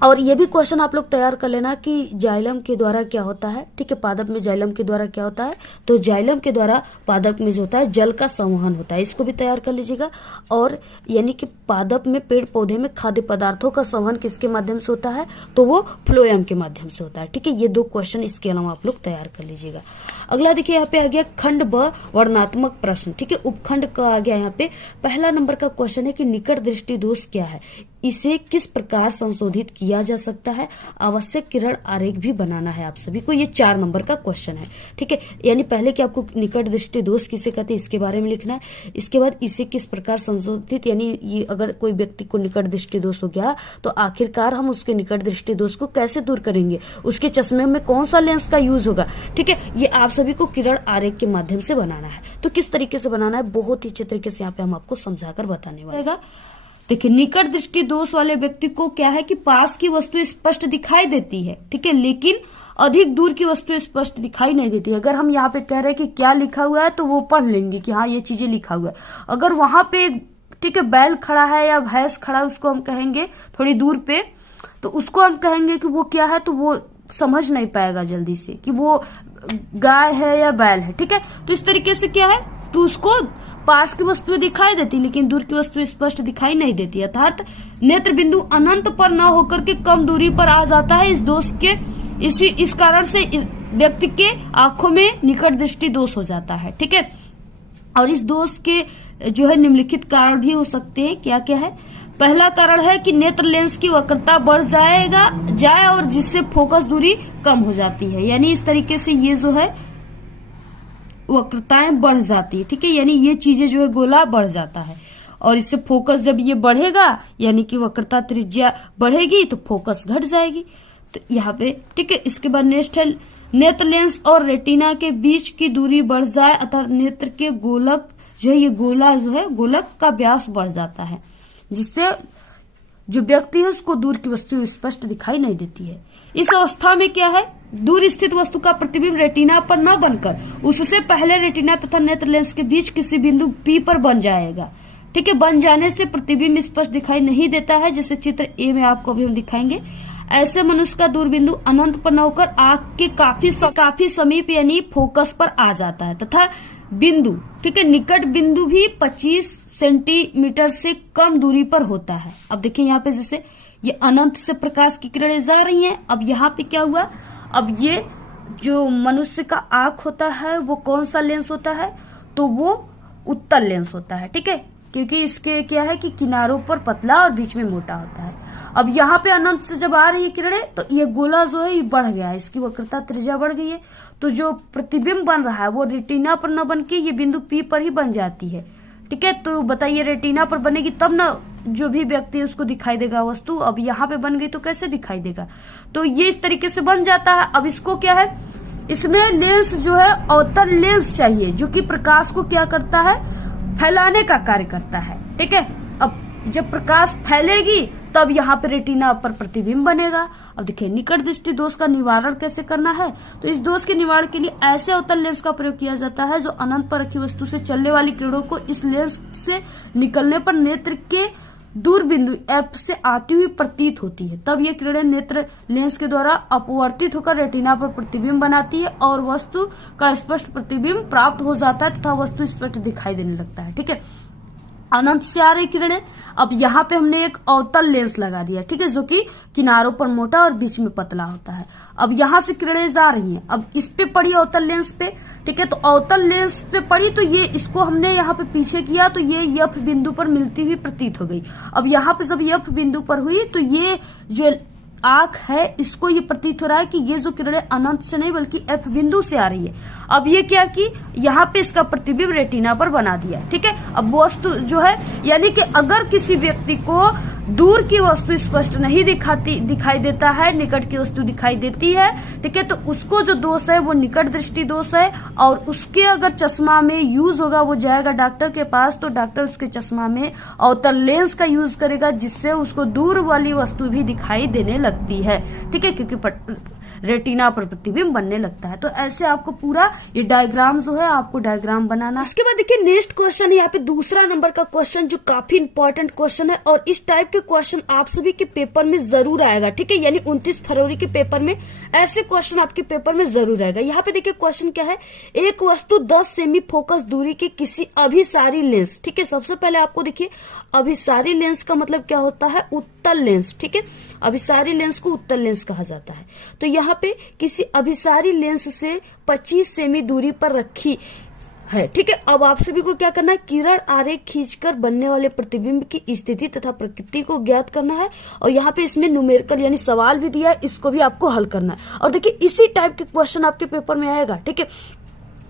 और ये भी क्वेश्चन आप लोग तैयार कर लेना कि जाइलम के द्वारा क्या होता है। ठीक है, पादप में जाइलम के द्वारा क्या होता है, तो जाइलम के द्वारा पादप में जो होता है जल का संवहन होता है, इसको भी तैयार कर लीजिएगा। और यानी कि पादप में, पेड़ पौधे में खाद्य पदार्थों का संवहन किसके माध्यम से होता है, तो वो फ्लोएम के माध्यम से होता है। ठीक है, ये 2 क्वेश्चन इसके अलावा आप लोग तैयार कर लीजिएगा। अगला देखिए यहाँ पे आ गया खंड ब वर्णात्मक प्रश्न। ठीक है, उपखंड का आ गया यहाँ पे। पहला नंबर का क्वेश्चन है कि निकट दृष्टि दोष क्या है, इसे किस प्रकार संशोधित किया जा सकता है, आवश्यक किरण आरेख भी बनाना है आप सभी को। ये 4 नंबर का क्वेश्चन है। ठीक है, यानी पहले कि आपको निकट दृष्टि दोष किसे कहते हैं इसके बारे में लिखना है, इसके बाद इसे किस प्रकार संशोधित, यानी ये अगर कोई व्यक्ति को निकट दृष्टि दोष हो गया तो आखिरकार हम उसके निकट दृष्टि दोष को कैसे दूर करेंगे, उसके चश्मे में कौन सा लेंस का यूज होगा। ठीक है, ये आप सभी को किरण आरेख के माध्यम से बनाना है। तो किस तरीके से बनाना है, बहुत ही अच्छे तरीके से यहाँ पे हम आपको समझाकर बताने वाले हैं। देखिए, निकट दृष्टि दोष वाले व्यक्ति को क्या है कि पास की वस्तु स्पष्ट दिखाई देती है। ठीक है, लेकिन अधिक दूर की वस्तु स्पष्ट दिखाई नहीं देती। अगर हम यहाँ पे कह रहे हैं कि क्या लिखा हुआ है तो वो पढ़ लेंगे कि हाँ ये चीजें लिखा हुआ है। अगर वहां पे ठीक है बैल खड़ा है या भैंस खड़ा है, उसको हम कहेंगे थोड़ी दूर पे, तो उसको हम कहेंगे कि वो क्या है, तो वो समझ नहीं पाएगा जल्दी से कि वो गाय है या बैल है। ठीक है, तो इस तरीके से क्या है, तो उसको पास की वस्तु दिखाई देती लेकिन दूर की वस्तु स्पष्ट दिखाई नहीं देती। अर्थात नेत्र बिंदु अनंत पर न होकर के कम दूरी पर आ जाता है। इस दोष के इस कारण से व्यक्ति के आंखों में निकट दृष्टि दोष हो जाता है। ठीक है, और इस दोष के जो है निम्नलिखित कारण भी हो सकते हैं। क्या क्या है, पहला कारण है कि नेत्र लेंस की वक्रता बढ़ जाए और जिससे फोकस दूरी कम हो जाती है, यानी इस तरीके से ये जो है वक्रताएं बढ़ जाती है। ठीक है, यानी ये चीजें जो है गोला बढ़ जाता है और इससे फोकस जब ये बढ़ेगा यानी कि वक्रता त्रिज्या बढ़ेगी तो फोकस घट जाएगी। तो यहाँ पे ठीक है, इसके बाद नेक्स्ट है नेत्र लेंस और रेटिना के बीच की दूरी बढ़ जाए अर्थात नेत्र के गोलक जो है ये गोला जो है गोलक का व्यास बढ़ जाता है, जिससे जो व्यक्ति है उसको दूर की वस्तु स्पष्ट दिखाई नहीं देती है। इस अवस्था में क्या है, दूर स्थित वस्तु का प्रतिबिंब रेटिना पर न बनकर उससे पहले रेटिना तथा नेत्र लेंस के बीच किसी बिंदु P पर बन जाएगा। ठीक है, बन जाने से प्रतिबिंब स्पष्ट दिखाई नहीं देता है, जैसे चित्र ए में आपको अभी हम दिखाएंगे। ऐसे मनुष्य का दूर बिंदु अनंत पर न होकर आंख के काफी समीप यानी फोकस पर आ जाता है तथा बिंदु, ठीक है, निकट बिंदु भी 25 सेंटीमीटर से कम दूरी पर होता है। अब देखिए यहाँ पे जैसे ये अनंत से प्रकाश की किरणें जा रही हैं। अब यहाँ पे क्या हुआ, अब ये जो मनुष्य का आंख होता है वो कौन सा लेंस होता है, तो वो उत्तल लेंस होता है। ठीक है, क्योंकि इसके क्या है कि किनारों पर पतला और बीच में मोटा होता है। अब यहाँ पे अनंत से जब आ रही है किरणें तो ये गोला जो है ये बढ़ गया है, इसकी वक्रता त्रिज्या बढ़ गई है, तो जो प्रतिबिंब बन रहा है वो रेटिना पर न बन के ये बिंदु P पर ही बन जाती है। ठीक है, तो बताइए रेटिना पर बनेगी तब ना जो भी व्यक्ति है उसको दिखाई देगा वस्तु। अब यहाँ पे बन गई तो कैसे दिखाई देगा, तो ये इस तरीके से बन जाता है। अब इसको क्या है, इसमें लेंस जो है अवतल लेंस चाहिए जो कि प्रकाश को क्या करता है, फैलाने का कार्य करता है। ठीक है, अब जब प्रकाश फैलेगी तब यहाँ पे रेटिना पर प्रतिबिंब बनेगा। अब देखिए निकट दृष्टि दोष का निवारण कैसे करना है, तो इस दोष के निवारण के लिए ऐसे अवतल लेंस का प्रयोग किया जाता है जो अनंत पर रखी वस्तु से चलने वाली किरणों को इस लेंस से निकलने पर नेत्र के दूर बिंदु F से आती हुई प्रतीत होती है। तब ये किरणें नेत्र लेंस के द्वारा अपवर्तित होकर रेटिना पर प्रतिबिंब बनाती है और वस्तु का स्पष्ट प्रतिबिंब प्राप्त हो जाता है तथा वस्तु स्पष्ट दिखाई देने लगता है। ठीक है, अनंत से आ रही किरणें, अब यहाँ पे हमने एक अवतल लेंस लगा दिया। ठीक है, जो कि किनारों पर मोटा और बीच में पतला होता है। अब यहाँ से किरणें जा रही हैं, अब इस पे पड़ी अवतल लेंस पे। ठीक है, तो अवतल लेंस पे पड़ी तो ये इसको हमने यहाँ पे पीछे किया तो ये F बिंदु पर मिलती हुई प्रतीत हो गई। अब यहाँ पे जब F बिंदु पर हुई तो ये जो आंख है इसको ये प्रतीत हो रहा है कि ये जो किरणें अनंत से नहीं बल्कि F बिंदु से आ रही है। अब ये क्या कि यहाँ पे इसका प्रतिबिंब रेटिना पर बना दिया। ठीक है, अब वस्तु जो है यानी कि अगर किसी व्यक्ति को दूर की वस्तु स्पष्ट नहीं दिखाई देता है, निकट की वस्तु दिखाई देती है। ठीक है, तो उसको जो दोष है वो निकट दृष्टि दोष है और उसके अगर चश्मा में यूज होगा वो जाएगा डॉक्टर के पास, तो डॉक्टर उसके चश्मा में अवतल लेंस का यूज करेगा जिससे उसको दूर वाली वस्तु भी दिखाई देने लगती है। ठीक है, क्योंकि रेटिना पर प्रतिबिंब बनने लगता है। तो ऐसे आपको पूरा ये डायग्राम जो है आपको डायग्राम बनाना। इसके बाद देखिए नेक्स्ट क्वेश्चन है यहाँ पे दूसरा नंबर का क्वेश्चन जो काफी इंपॉर्टेंट क्वेश्चन है और इस टाइप के क्वेश्चन आप सभी के पेपर में जरूर आएगा। ठीक है, यानी 29 फरवरी के पेपर में ऐसे क्वेश्चन आपके पेपर में जरूर आएगा। यहाँ पे देखिए क्वेश्चन क्या है, एक वस्तु 10 सेमी फोकस दूरी के किसी अभिसारी लेंस। ठीक है, सबसे पहले आपको देखिए अभिसारी लेंस का मतलब क्या होता है, उत्तल लेंस। ठीक है, अभिसारी लेंस को उत्तल लेंस कहा जाता है। तो यहाँ पे किसी अभिसारी लेंस से 25 सेमी दूरी पर रखी है। ठीक है, अब आप सभी को क्या करना है, किरण आरेख खींचकर बनने वाले प्रतिबिंब की स्थिति तथा प्रकृति को ज्ञात करना है और यहाँ पे इसमें न्यूमेरिकल यानी सवाल भी दिया है, इसको भी आपको हल करना है। और देखिए इसी टाइप के क्वेश्चन आपके पेपर में आएगा। ठीक है,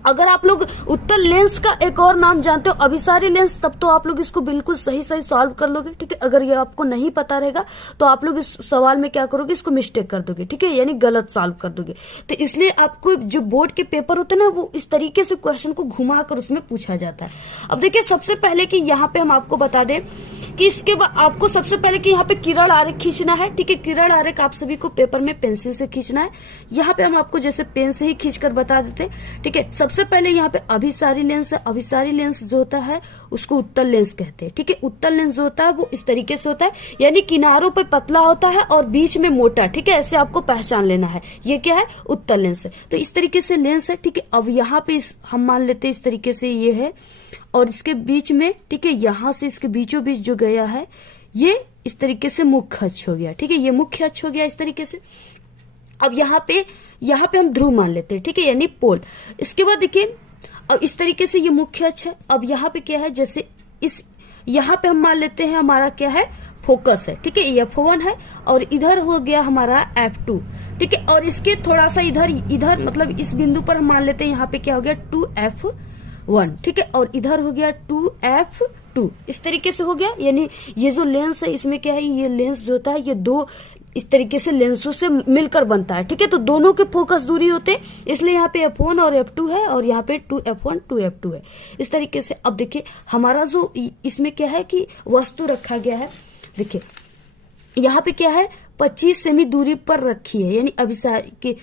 अगर आप लोग उत्तल लेंस का एक और नाम जानते हो अभिसारी लेंस, तब तो आप लोग इसको बिल्कुल सही सॉल्व कर लोगे। ठीक है, अगर ये आपको नहीं पता रहेगा तो आप लोग इस सवाल में क्या करोगे, इसको मिस्टेक कर दोगे। ठीक है, यानी गलत सॉल्व कर दोगे। तो इसलिए आपको जो बोर्ड के पेपर होते हैं ना वो इस तरीके से क्वेश्चन को घुमाकर उसमें पूछा जाता है। अब देखिए सबसे पहले कि यहाँ पे हम आपको बता दें कि इसके बाद आपको सबसे पहले कि यहाँ पे किरण आरेख खींचना है। ठीक है, किरण आरेख आप सभी को पेपर में पेंसिल से खींचना है। यहाँ पे हम आपको जैसे पेन से ही खींचकर बता देते हैं। ठीक है, सबसे पहले यहाँ पे अभिसारी लेंस है। अभिसारी लेंस जो होता है उसको उत्तल लेंस कहते हैं। ठीक है, उत्तल लेंस जो होता है वो इस तरीके से होता है, यानी किनारों पे पतला होता है और बीच में मोटा। ठीक है, ऐसे आपको पहचान लेना है, ये क्या है, उत्तल लेंस है। तो इस तरीके से लेंस है। ठीक है, अब यहाँ पे हम मान लेते हैं इस तरीके से ये है और इसके बीच में, ठीक है, यहां से इसके बीचों बीच जो गया है ये इस तरीके से मुख्य अक्ष हो गया। ठीक है, ये मुख्य अक्ष हो गया इस तरीके से। अब यहाँ पे हम ध्रुव मान लेते हैं। ठीक है, यानी पोल। इसके बाद देखिए अब इस तरीके से ये मुख्य अक्ष है। अब यहाँ पे क्या है, जैसे यहाँ पे हम मान लेते हैं हमारा क्या है, फोकस है। ठीक है, F1 है और इधर हो गया हमारा F2। ठीक है, और इसके थोड़ा सा इधर मतलब इस बिंदु पर हम मान लेते हैं यहाँ पे क्या हो गया 2F1। ठीक है, और इधर हो गया 2F2। इस तरीके से हो गया, यानी ये जो लेंस है इसमें क्या है, ये लेंस जो होता है ये दो इस तरीके से लेंसों से मिलकर बनता है। ठीक है, तो दोनों के फोकस दूरी होते हैं, इसलिए यहाँ पे F1 और F2 है और यहाँ पे 2F1 2F2 है। इस तरीके से अब देखिए हमारा जो इसमें क्या है कि वस्तु रखा गया है, देखिए यहाँ पे क्या है 25 सेमी दूरी पर रखी है, यानी अभिसारी के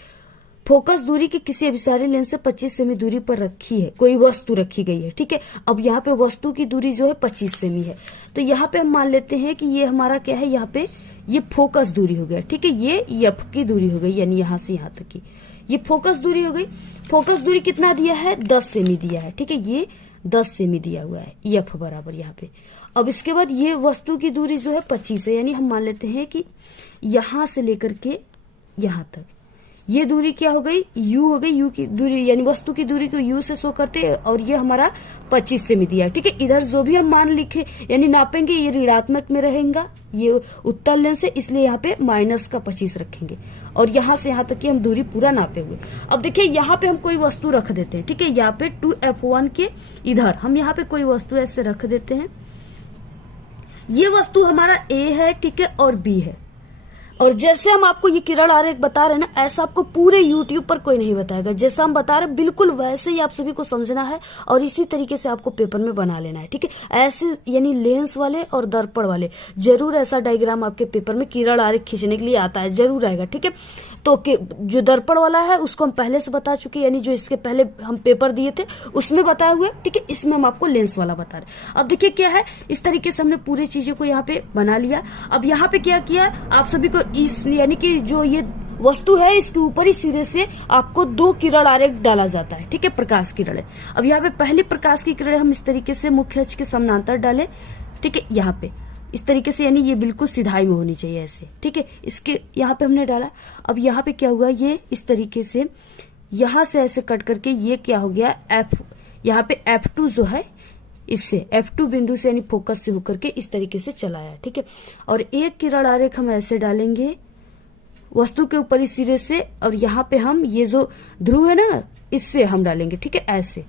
फोकस दूरी की किसी अभिसारी लेंस से 25 सेमी दूरी पर रखी है, कोई वस्तु रखी गई है। ठीक है, अब यहाँ पे वस्तु की दूरी जो है 25 सेमी है, तो यहाँ पे हम मान लेते हैं कि ये हमारा क्या है, यहाँ पे ये फोकस दूरी हो गया। ठीक है, ये F की दूरी हो गई, यानी यहाँ से यहाँ तक की ये फोकस दूरी हो गई। फोकस दूरी कितना दिया है, 10 सेमी दिया है। ठीक है, ये 10 सेमी दिया हुआ है, F बराबर यहाँ पे। अब इसके बाद ये वस्तु की दूरी जो है 25 है, यानी हम मान लेते हैं कि यहां से लेकर के यहां तक ये दूरी क्या हो गई, U हो गई। U की दूरी यानी वस्तु की दूरी को U से शो करते हैं और ये हमारा 25 सेमी दिया है। ठीक है, इधर जो भी हम मान लिखे यानी नापेंगे ये ऋणात्मक में रहेगा, ये उत्तल लेंस है इसलिए यहाँ पे माइनस का 25 रखेंगे और यहाँ से यहाँ तक की हम दूरी पूरा नापे हुए। अब देखिए यहाँ पे हम कोई वस्तु रख देते हैं। ठीक है, यहाँ पे 2F1 के इधर हम यहाँ पे कोई वस्तु ऐसे रख देते हैं। ये वस्तु हमारा A है, ठीक है, और B है। और जैसे हम आपको ये किरण आरेख बता रहे हैं ना, ऐसा आपको पूरे YouTube पर कोई नहीं बताएगा। जैसा हम बता रहे हैं बिल्कुल वैसे ही आप सभी को समझना है और इसी तरीके से आपको पेपर में बना लेना है। ठीक है, ऐसे यानी लेंस वाले और दर्पण वाले जरूर ऐसा डायग्राम आपके पेपर में किरण आरेख खींचने के लिए आता है, जरूर आएगा। ठीक है, तो जो दर्पण वाला है उसको हम पहले से बता चुके, यानी जो इसके पहले हम पेपर दिए थे उसमें बताए हुए। ठीक है, इसमें हम आपको लेंस वाला बता रहे। अब देखिए क्या है, इस तरीके से हमने पूरी चीजों को यहाँ पे बना लिया। अब यहाँ पे क्या किया, आप सभी को इस यानी कि जो ये वस्तु है इसके ऊपरी सिरे से आपको 2 किरण आरेख डाला जाता है। ठीक है, प्रकाश किरणें। अब यहाँ पे पहली प्रकाश की किरणें हम इस तरीके से मुख्य अक्ष के समानांतर डाले। ठीक है, यहाँ पे इस तरीके से, यानी ये बिल्कुल सिधाई में होनी चाहिए ऐसे। ठीक है, इसके यहाँ पे हमने डाला। अब यहाँ पे क्या हुआ, ये इस तरीके से यहाँ से ऐसे कट करके ये क्या हो गया यहाँ पे F2 जो है इससे F2 बिंदु से यानी फोकस से होकर के इस तरीके से चलाया। ठीक है, और एक किरण आरेख हम ऐसे डालेंगे वस्तु के ऊपरी सिरे से और यहाँ पे हम ये जो ध्रुव है ना इससे हम डालेंगे। ठीक है, ऐसे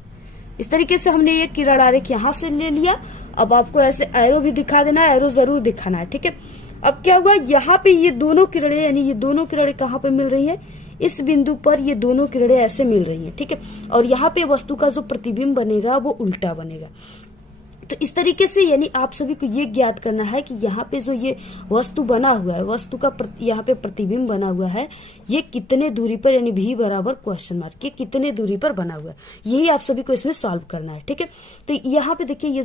इस तरीके से हमने ये किरण आरेख यहाँ से ले लिया। अब आपको ऐसे एरो भी दिखा देना है, एरो जरूर दिखाना है। ठीक है, अब क्या हुआ, यहाँ पे ये दोनों किरणें यानी ये दोनों किरणें कहाँ पे मिल रही है, इस बिंदु पर ये दोनों किरणें ऐसे मिल रही हैं। ठीक है, और यहाँ पे वस्तु का जो प्रतिबिंब बनेगा वो उल्टा बनेगा। तो इस तरीके से यानी आप सभी को ये ज्ञात करना है कि यहाँ पे जो ये वस्तु बना हुआ है, वस्तु का यहाँ पे प्रतिबिंब बना हुआ है, ये कितने दूरी पर यानी V बराबर क्वेश्चन मार्क, ये कितने दूरी पर बना हुआ है, यही आप सभी को इसमें सॉल्व करना है। ठीक है, तो यहाँ पे देखिए ये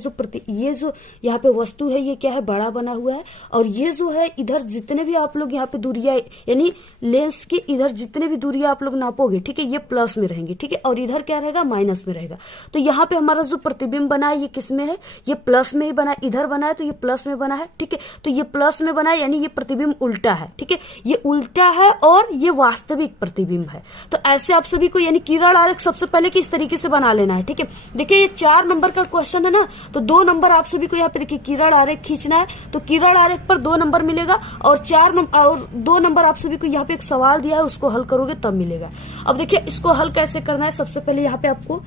जो यहाँ पे वस्तु है ये क्या है, बड़ा बना हुआ है। और ये जो है इधर जितने भी आप लोग यहाँ पे दूरियां यानी लेंस की इधर जितने भी दूरियां आप लोग नापोगे, ठीक है, ये प्लस में रहेंगे। ठीक है, और इधर क्या रहेगा, माइनस में रहेगा। तो यहाँ पे हमारा जो प्रतिबिंब बना है ये किस में है, ये प्लस में ही बना है। इधर बना है तो ये प्लस में बना है। ठीक है, तो ये प्लस में बना है यानी ये प्रतिबिंब उल्टा है। ठीक है, ये उल्टा है और ये वास्तविक प्रतिबिंब है। तो ऐसे आप सभी को यानी किरण आरेख सबसे पहले किस तरीके से बना लेना है। ठीक है, देखिए ये 4 नंबर का क्वेश्चन है ना, तो 2 नंबर आप सभी को यहाँ पे देखिए किरण आरेख खींचना है, तो किरण आरेख पर 2 नंबर मिलेगा और 2 नंबर आप सभी को यहाँ पे एक सवाल दिया है, उसको हल करोगे तब मिलेगा। अब देखिए इसको हल कैसे करना है, सबसे पहले यहाँ पे आपको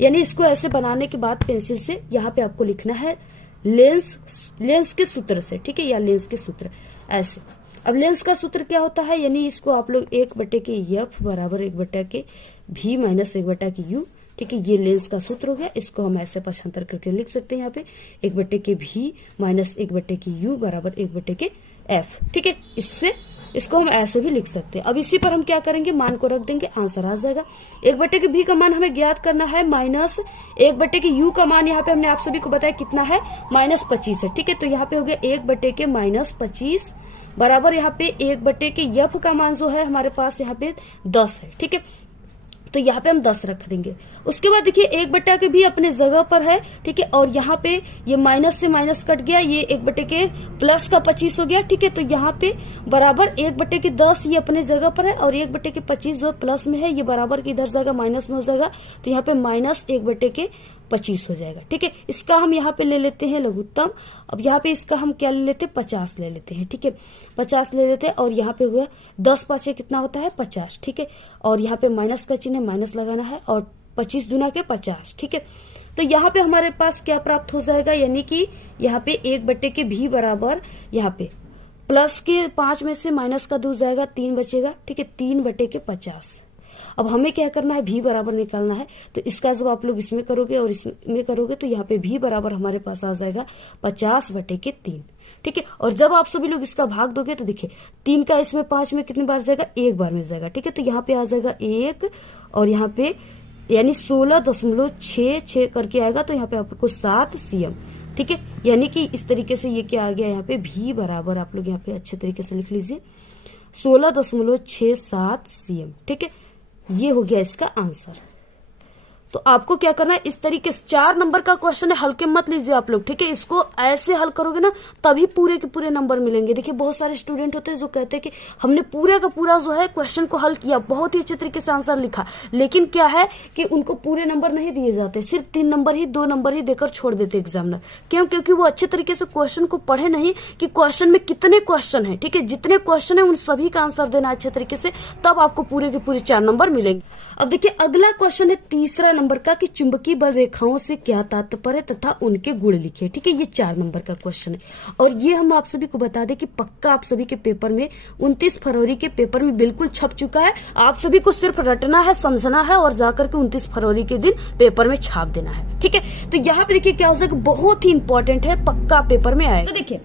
यानी इसको ऐसे बनाने के बाद पेंसिल से यहाँ पे आपको लिखना है लेंस के सूत्र से। ठीक है, या लेंस के सूत्र ऐसे। अब लेंस का सूत्र क्या होता है, यानी इसको आप लोग 1/F बराबर 1/V माइनस 1/U। ठीक है, ये लेंस का सूत्र हो गया। इसको हम ऐसे पक्षांतर करके लिख सकते हैं यहाँ पे 1/V माइनस 1/U बराबर 1/F। ठीक है, इसको हम ऐसे भी लिख सकते हैं। अब इसी पर हम क्या करेंगे, मान को रख देंगे, आंसर आ जाएगा। 1/V का मान हमें ज्ञात करना है माइनस 1/U का मान यहाँ पे हमने आप सभी को बताया कितना है, -25 है। ठीक है, तो यहाँ पे हो गया 1/-25 बराबर यहाँ पे 1/F का मान जो है हमारे पास यहाँ पे 10 है। ठीक है, तो यहाँ पे हम 10 रख देंगे। उसके बाद देखिए 1/V अपने जगह पर है। ठीक है, और यहाँ पे ये माइनस से माइनस कट गया, ये 1/+ का 25 हो गया। ठीक है, तो यहाँ पे बराबर 1/10 ये अपने जगह पर है और 1/25 जो प्लस में है ये बराबर की इधर जाएगा माइनस में हो जाएगा, तो यहाँ पे माइनस 1/25 हो जाएगा। ठीक है, इसका हम यहाँ पे ले लेते हैं लघुत्तम। अब यहाँ पे इसका हम क्या ले लेते हैं, 50 ले लेते हैं। ठीक है, 50 ले लेते हैं और यहाँ पे हो गया 10 5 कितना होता है, 50। ठीक है, और यहाँ पे माइनस का चिन्ह है, माइनस लगाना है और 25 दूना के 50। ठीक है, तो यहाँ पे हमारे पास क्या प्राप्त हो जाएगा, यानी कि यहाँ पे 1/V बराबर यहाँ पे प्लस के 5 में से माइनस का 2 जाएगा, 3 बचेगा, ठीक है, 3/50। अब हमें क्या करना है, भी बराबर निकालना है। तो इसका जब आप लोग इसमें करोगे और इसमें करोगे तो यहाँ पे भी बराबर हमारे पास आ जाएगा 50/3, ठीक है। और जब आप सभी लोग इसका भाग दोगे तो देखिए 3 का इसमें 5 में कितनी बार जाएगा, 1 बार में जाएगा, ठीक है। तो यहाँ पे आ जाएगा 1 और यहाँ पे यानी 16.66 करके आएगा। तो यहाँ पे आपको 7 cm, ठीक है। यानी कि इस तरीके से ये क्या आ गया, यहाँ पे भी बराबर आप लोग यहाँ पे अच्छे तरीके से लिख लीजिए 16.67 cm, ठीक है। ये हो गया इसका आंसर। तो आपको क्या करना है, इस तरीके से 4 नंबर का क्वेश्चन है, हल्के मत लीजिए आप लोग, ठीक है। इसको ऐसे हल करोगे ना तभी पूरे के पूरे नंबर मिलेंगे। देखिए बहुत सारे स्टूडेंट होते हैं जो कहते हैं कि हमने पूरे का पूरा जो है क्वेश्चन को हल किया, बहुत ही अच्छे तरीके से आंसर लिखा, लेकिन क्या है कि उनको पूरे नंबर नहीं दिए जाते, सिर्फ 3 नंबर ही 2 नंबर ही देकर छोड़ देते एग्जामिनर। क्यों? क्योंकि वो अच्छे तरीके से क्वेश्चन को पढ़े नहीं कि क्वेश्चन में कितने क्वेश्चन है, ठीक है। जितने क्वेश्चन है उन सभी का आंसर देना अच्छे तरीके से, तब आपको पूरे के पूरे 4 नंबर मिलेंगे। अब देखिए अगला क्वेश्चन है तीसरा नंबर का कि चुंबकीय बल रेखाओं से क्या तात्पर्य तथा उनके गुण लिखिए, ठीक है। ये 4 नंबर का क्वेश्चन है और ये हम आप सभी को बता दें कि पक्का आप सभी के पेपर में 29 फरवरी के पेपर में बिल्कुल छप चुका है। आप सभी को सिर्फ रटना है, समझना है और जाकर के 29 फरवरी के दिन पेपर में छाप देना है, ठीक है। तो यहाँ पे देखिए क्या हो जाएगा, बहुत ही इंपॉर्टेंट है, पक्का पेपर में आएगा। तो देखिए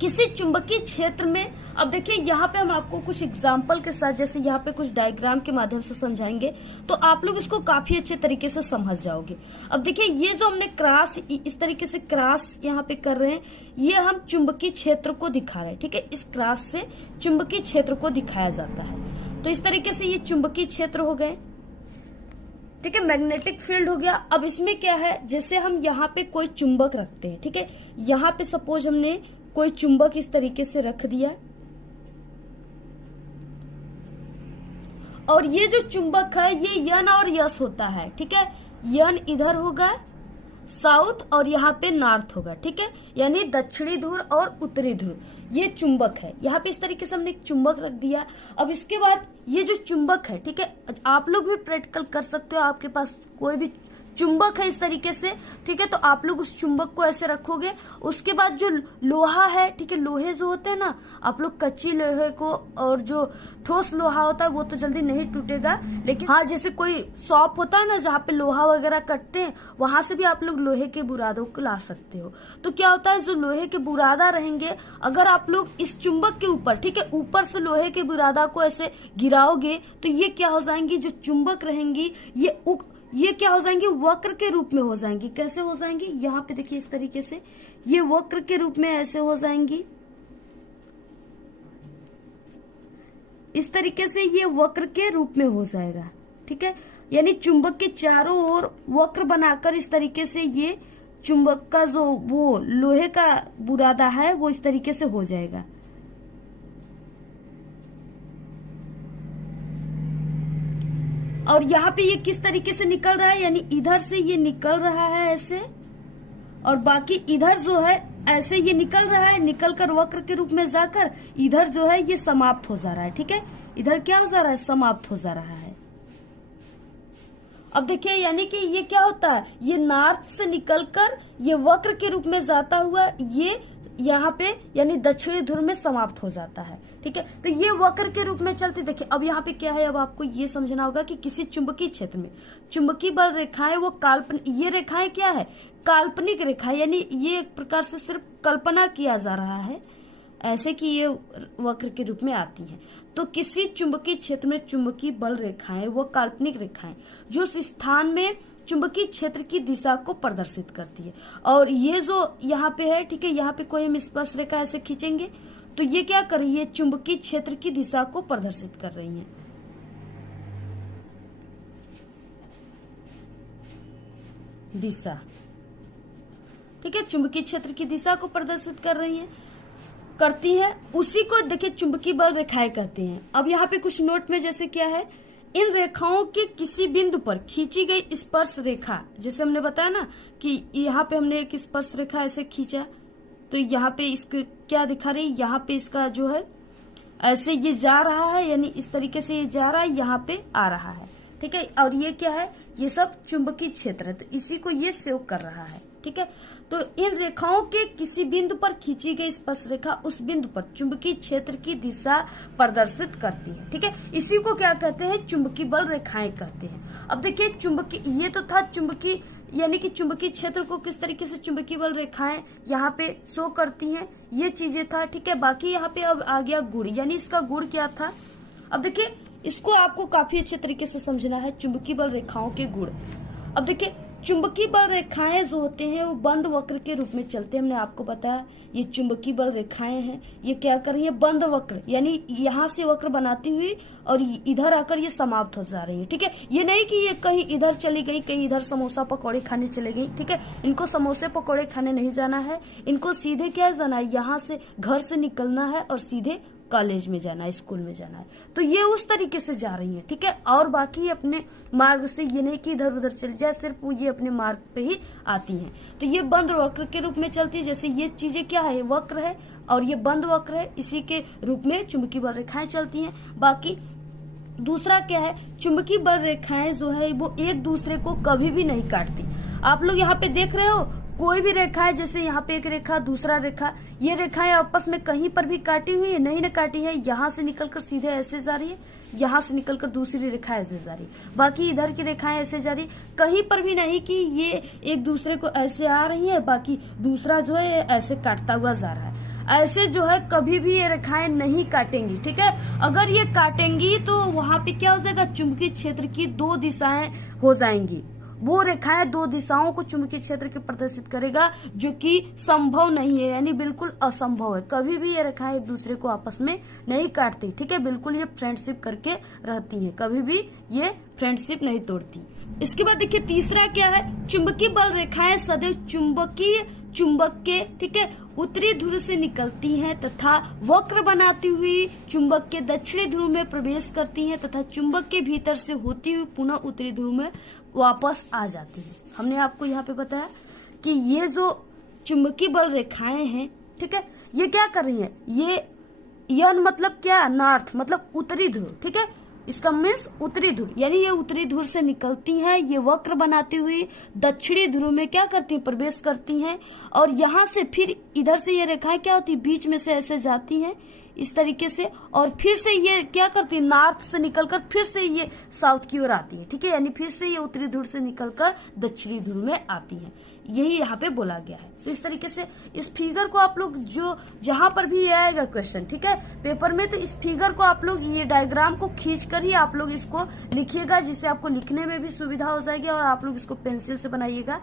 किसी चुंबकीय क्षेत्र में, अब देखिए यहाँ पे हम आपको कुछ एग्जाम्पल के साथ, जैसे यहाँ पे कुछ डायग्राम के माध्यम से समझाएंगे तो आप लोग इसको काफी अच्छे तरीके से समझ जाओगे। अब देखिए ये जो हमने क्रॉस इस तरीके से क्रॉस यहाँ पे कर रहे हैं, ये हम चुंबकीय क्षेत्र को दिखा रहे हैं, ठीक है। इस क्रॉस से चुंबकीय क्षेत्र को दिखाया जाता है। तो इस तरीके से ये चुंबकीय क्षेत्र हो गए, ठीक है, मैग्नेटिक फील्ड हो गया। अब इसमें क्या है, जैसे हम यहाँ पे कोई चुंबक रखते हैं, ठीक है, यहाँ पे सपोज हमने कोई चुंबक इस तरीके से रख दिया और ये जो चुंबक है ये यन और यस होता है, ठीक है। यन इधर होगा साउथ और यहाँ पे नॉर्थ होगा, ठीक है, यानी दक्षिणी ध्रुव और उत्तरी ध्रुव, ये चुंबक है। यहाँ पे इस तरीके से हमने एक चुंबक रख दिया। अब इसके बाद ये जो चुंबक है, ठीक है, आप लोग भी प्रैक्टिकल कर सकते हो, आपके पास कोई भी चुंबक है इस तरीके से, ठीक है, तो आप लोग उस चुंबक को ऐसे रखोगे। उसके बाद जो लोहा है, ठीक है, लोहे जो होते हैं ना, आप लोग कच्ची लोहे को, और जो ठोस लोहा होता है वो तो जल्दी नहीं टूटेगा, लेकिन हाँ जैसे कोई शॉप होता है ना जहाँ पे लोहा वगैरह कटते हैं, वहां से भी आप लोग लोहे के बुरादों को ला सकते हो। तो क्या होता है, जो लोहे के बुरादा रहेंगे, अगर आप लोग इस चुंबक के ऊपर, ठीक है, ऊपर से लोहे के बुरादा को ऐसे गिराओगे तो ये क्या हो जाएंगी, जो चुंबक रहेंगी ये क्या हो जाएंगी, वक्र के रूप में हो जाएंगी। कैसे हो जाएंगी, यहाँ पे देखिए इस तरीके से ये वक्र के रूप में ऐसे हो जाएंगी, इस तरीके से ये वक्र के रूप में हो जाएगा, ठीक है। यानी चुंबक के चारों ओर वक्र बनाकर इस तरीके से ये चुंबक का जो वो लोहे का बुरादा है वो इस तरीके से हो जाएगा। और यहाँ पे ये किस तरीके से निकल रहा है, यानी इधर से ये निकल रहा है ऐसे, और बाकी इधर जो है ऐसे ये निकल रहा है, निकलकर वक्र के रूप में जाकर इधर जो है ये समाप्त हो जा रहा है, ठीक है। इधर क्या हो जा रहा है, समाप्त हो जा रहा है। अब देखिए यानी कि ये क्या होता है, ये नॉर्थ से निकलकर ये वक्र के रूप में जाता हुआ ये यहाँ पे यानी दक्षिणी ध्रुव में समाप्त हो जाता है, ठीक है। तो ये वक्र के रूप में चलते, देखिए अब यहाँ पे क्या है, अब आपको ये समझना होगा कि किसी चुंबकीय क्षेत्र में चुंबकीय बल रेखाएं वो काल्पनिक, ये रेखाएं क्या है, काल्पनिक रेखाएं, यानी ये एक प्रकार से सिर्फ कल्पना किया जा रहा है ऐसे कि ये वक्र के रूप में आती हैं। तो किसी चुंबकीय क्षेत्र में चुंबकीय बल रेखाएं वो काल्पनिक रेखाएं जो उस स्थान में चुंबकीय क्षेत्र की दिशा को प्रदर्शित करती है। और ये जो यहाँ पे है, ठीक है, यहाँ पे कोई हम स्पर्श रेखा ऐसे खींचेंगे तो ये क्या कर रही है, चुंबकीय क्षेत्र की दिशा को प्रदर्शित कर रही है। दिशा, ठीक है, चुंबकीय क्षेत्र की दिशा को प्रदर्शित कर रही है, करती है, उसी को देखिए चुंबकीय बल रेखाएं कहते हैं। अब यहाँ पे कुछ नोट में जैसे क्या है, इन रेखाओं के किसी बिंदु पर खींची गई स्पर्श रेखा, जैसे हमने बताया ना कि यहाँ पे हमने एक स्पर्श रेखा ऐसे खींचा तो यहाँ पे इसको क्या दिखा रही है, यहाँ पे इसका जो है ऐसे ये जा रहा है, यानी इस तरीके से ये जा रहा है, यहाँ पे आ रहा है, ठीक है। और ये क्या है, ये सब चुंबकीय क्षेत्र है, तो इसी को ये सेव कर रहा है। ठीक है। तो इन रेखाओं के किसी बिंदु पर खींची गई स्पर्श रेखा उस बिंदु पर चुंबकीय क्षेत्र की दिशा प्रदर्शित करती है, ठीक है। इसी को क्या कहते हैं, चुंबकीय बल रेखाएं कहते हैं। अब देखिए चुंबकीय, ये तो था चुंबकीय यानी कि चुंबकीय क्षेत्र को किस तरीके से चुंबकीय बल रेखाएं यहाँ पे शो करती हैं, ये चीजें था, ठीक है। बाकी यहाँ पे अब आ गया गुण, यानी इसका गुण क्या था। अब देखिए इसको आपको काफी अच्छे तरीके से समझना है, चुंबकीय बल रेखाओं के गुण। अब देखिए चुंबकीय बल रेखाएं जो होते हैं वो बंद वक्र के रूप में चलते हैं। हमने आपको बताया ये चुंबकीय बल रेखाएं हैं, ये क्या कर रही है, बंद वक्र, यानी यहाँ से वक्र बनाती हुई और इधर आकर ये समाप्त हो जा रही है, ठीक है। ये नहीं कि ये कहीं इधर चली गई, कहीं इधर समोसा पकौड़े खाने चले गई, ठीक है। इनको समोसे पकौड़े खाने नहीं जाना है, इनको सीधे क्या जाना है, यहाँ से घर से निकलना है और सीधे कॉलेज में जाना है, स्कूल में जाना है। तो ये उस तरीके से जा रही है, ठीक है। और बाकी अपने मार्ग से, ये नहीं कि इधर उधर चली जाए, सिर्फ वो ये अपने मार्ग पे ही आती हैं। तो ये बंद वक्र के रूप में चलती है। जैसे ये चीजें क्या है, वक्र है और ये बंद वक्र है, इसी के रूप में चुंबकीय बल रेखाएं चलती हैं। बाकी दूसरा क्या है, चुंबकीय बल रेखाएं जो है वो एक दूसरे को कभी भी नहीं काटती। आप लोग यहाँ पे देख रहे हो कोई भी रेखा है, जैसे यहाँ पे एक रेखा, दूसरा रेखा, ये रेखाएं आपस में कहीं पर भी काटी हुई है, नहीं न काटी है। यहाँ से निकलकर सीधे ऐसे जा रही है, यहाँ से निकलकर दूसरी रेखा ऐसे जा रही है, बाकी इधर की रेखाएं ऐसे जा रही, कहीं पर भी नहीं कि ये एक दूसरे को ऐसे आ रही है, बाकी दूसरा जो है ऐसे काटता हुआ जा रहा है। ऐसे जो है कभी भी ये रेखाएं नहीं काटेंगी, ठीक है। अगर ये काटेंगी तो वहां पे क्या हो जाएगा, चुंबकीय क्षेत्र की दो दिशाएं हो जाएंगी। वो रेखाएं दो दिशाओं को चुंबकीय क्षेत्र के प्रदर्शित करेगा, जो कि संभव नहीं है, यानी बिल्कुल असंभव है। कभी भी ये रेखाएं एक दूसरे को आपस में नहीं काटती, ठीक है। बिल्कुल ये फ्रेंडशिप करके रहती हैं, कभी भी ये फ्रेंडशिप नहीं तोड़ती। इसके बाद देखिए तीसरा क्या है, चुंबकीय बल रेखाएं सदैव चुंबक के, ठीक है, उत्तरी ध्रुव से निकलती हैं तथा वक्र बनाती हुई चुंबक के दक्षिणी ध्रुव में प्रवेश करती हैं तथा चुंबक के भीतर से होती हुई पुनः उत्तरी ध्रुव में वापस आ जाती हैं। हमने आपको यहाँ पे बताया कि ये जो चुंबकीय बल रेखाएं हैं, ठीक है, ये क्या कर रही हैं, ये मतलब क्या, नॉर्थ मतलब उत्तरी ध्रुव, ठीक है। इसका मीन्स उत्तरी ध्रुव, यानी ये उत्तरी ध्रुव से निकलती हैं, ये वक्र बनाती हुई दक्षिणी ध्रुव में क्या करती हैं, प्रवेश करती हैं। और यहाँ से फिर इधर से ये रेखाएं क्या होती है, बीच में से ऐसे जाती हैं इस तरीके से, और फिर से ये क्या करती है, नॉर्थ से निकलकर फिर से ये साउथ की ओर आती है, ठीक है। यानी फिर से ये उत्तरी ध्रुव से निकलकर दक्षिणी ध्रुव में आती है, यही यहाँ पे बोला गया है। तो इस तरीके से इस फिगर को आप लोग जो जहां पर भी ये आएगा क्वेश्चन, ठीक है, पेपर में, तो इस फिगर को आप लोग ये डायग्राम को खींच कर ही आप लोग इसको लिखिएगा, जिससे आपको लिखने में भी सुविधा हो जाएगी। और आप लोग इसको पेंसिल से बनाइएगा।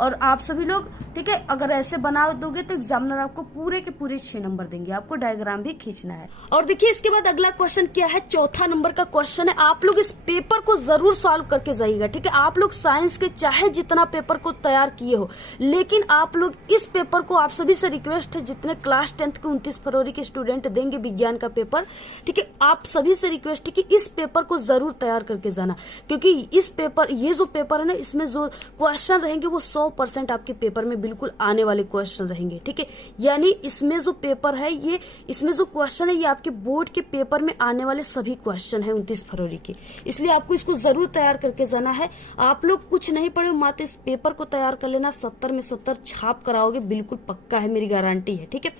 और आप सभी लोग, ठीक है, अगर ऐसे बना दोगे तो एग्जामिनर आपको पूरे के पूरे 6 नंबर देंगे। आपको डायग्राम भी खींचना है। और देखिए इसके बाद अगला क्वेश्चन क्या है, चौथा नंबर का क्वेश्चन है। आप लोग इस पेपर को जरूर सॉल्व करके जाइएगा, ठीक है। आप लोग साइंस के चाहे जितना पेपर को तैयार किए हो, लेकिन आप लोग इस पेपर को, आप सभी से रिक्वेस्ट है, जितने क्लास 10th के 29 फरवरी के स्टूडेंट देंगे विज्ञान का पेपर, ठीक है, आप सभी से रिक्वेस्ट है कि इस पेपर को जरूर तैयार करके जाना। क्योंकि इस पेपर, ये जो पेपर है ना, इसमें जो क्वेश्चन रहेंगे वो 100% आपके पेपर में बिल्कुल आने वाले क्वेश्चन रहेंगे, ठीक है। यानी इसमें जो पेपर है, ये इसमें जो क्वेश्चन है, ये आपके बोर्ड के पेपर में आने वाले सभी क्वेश्चन है 29 फरवरी के। इसलिए आपको इसको जरूर तैयार करके जाना है। आप लोग कुछ नहीं पढ़े, मात्र इस पेपर को तैयार कर लेना, 70 में 70 छाप कराओगे, बिल्कुल पक्का है, मेरी गारंटी है, ठीक है।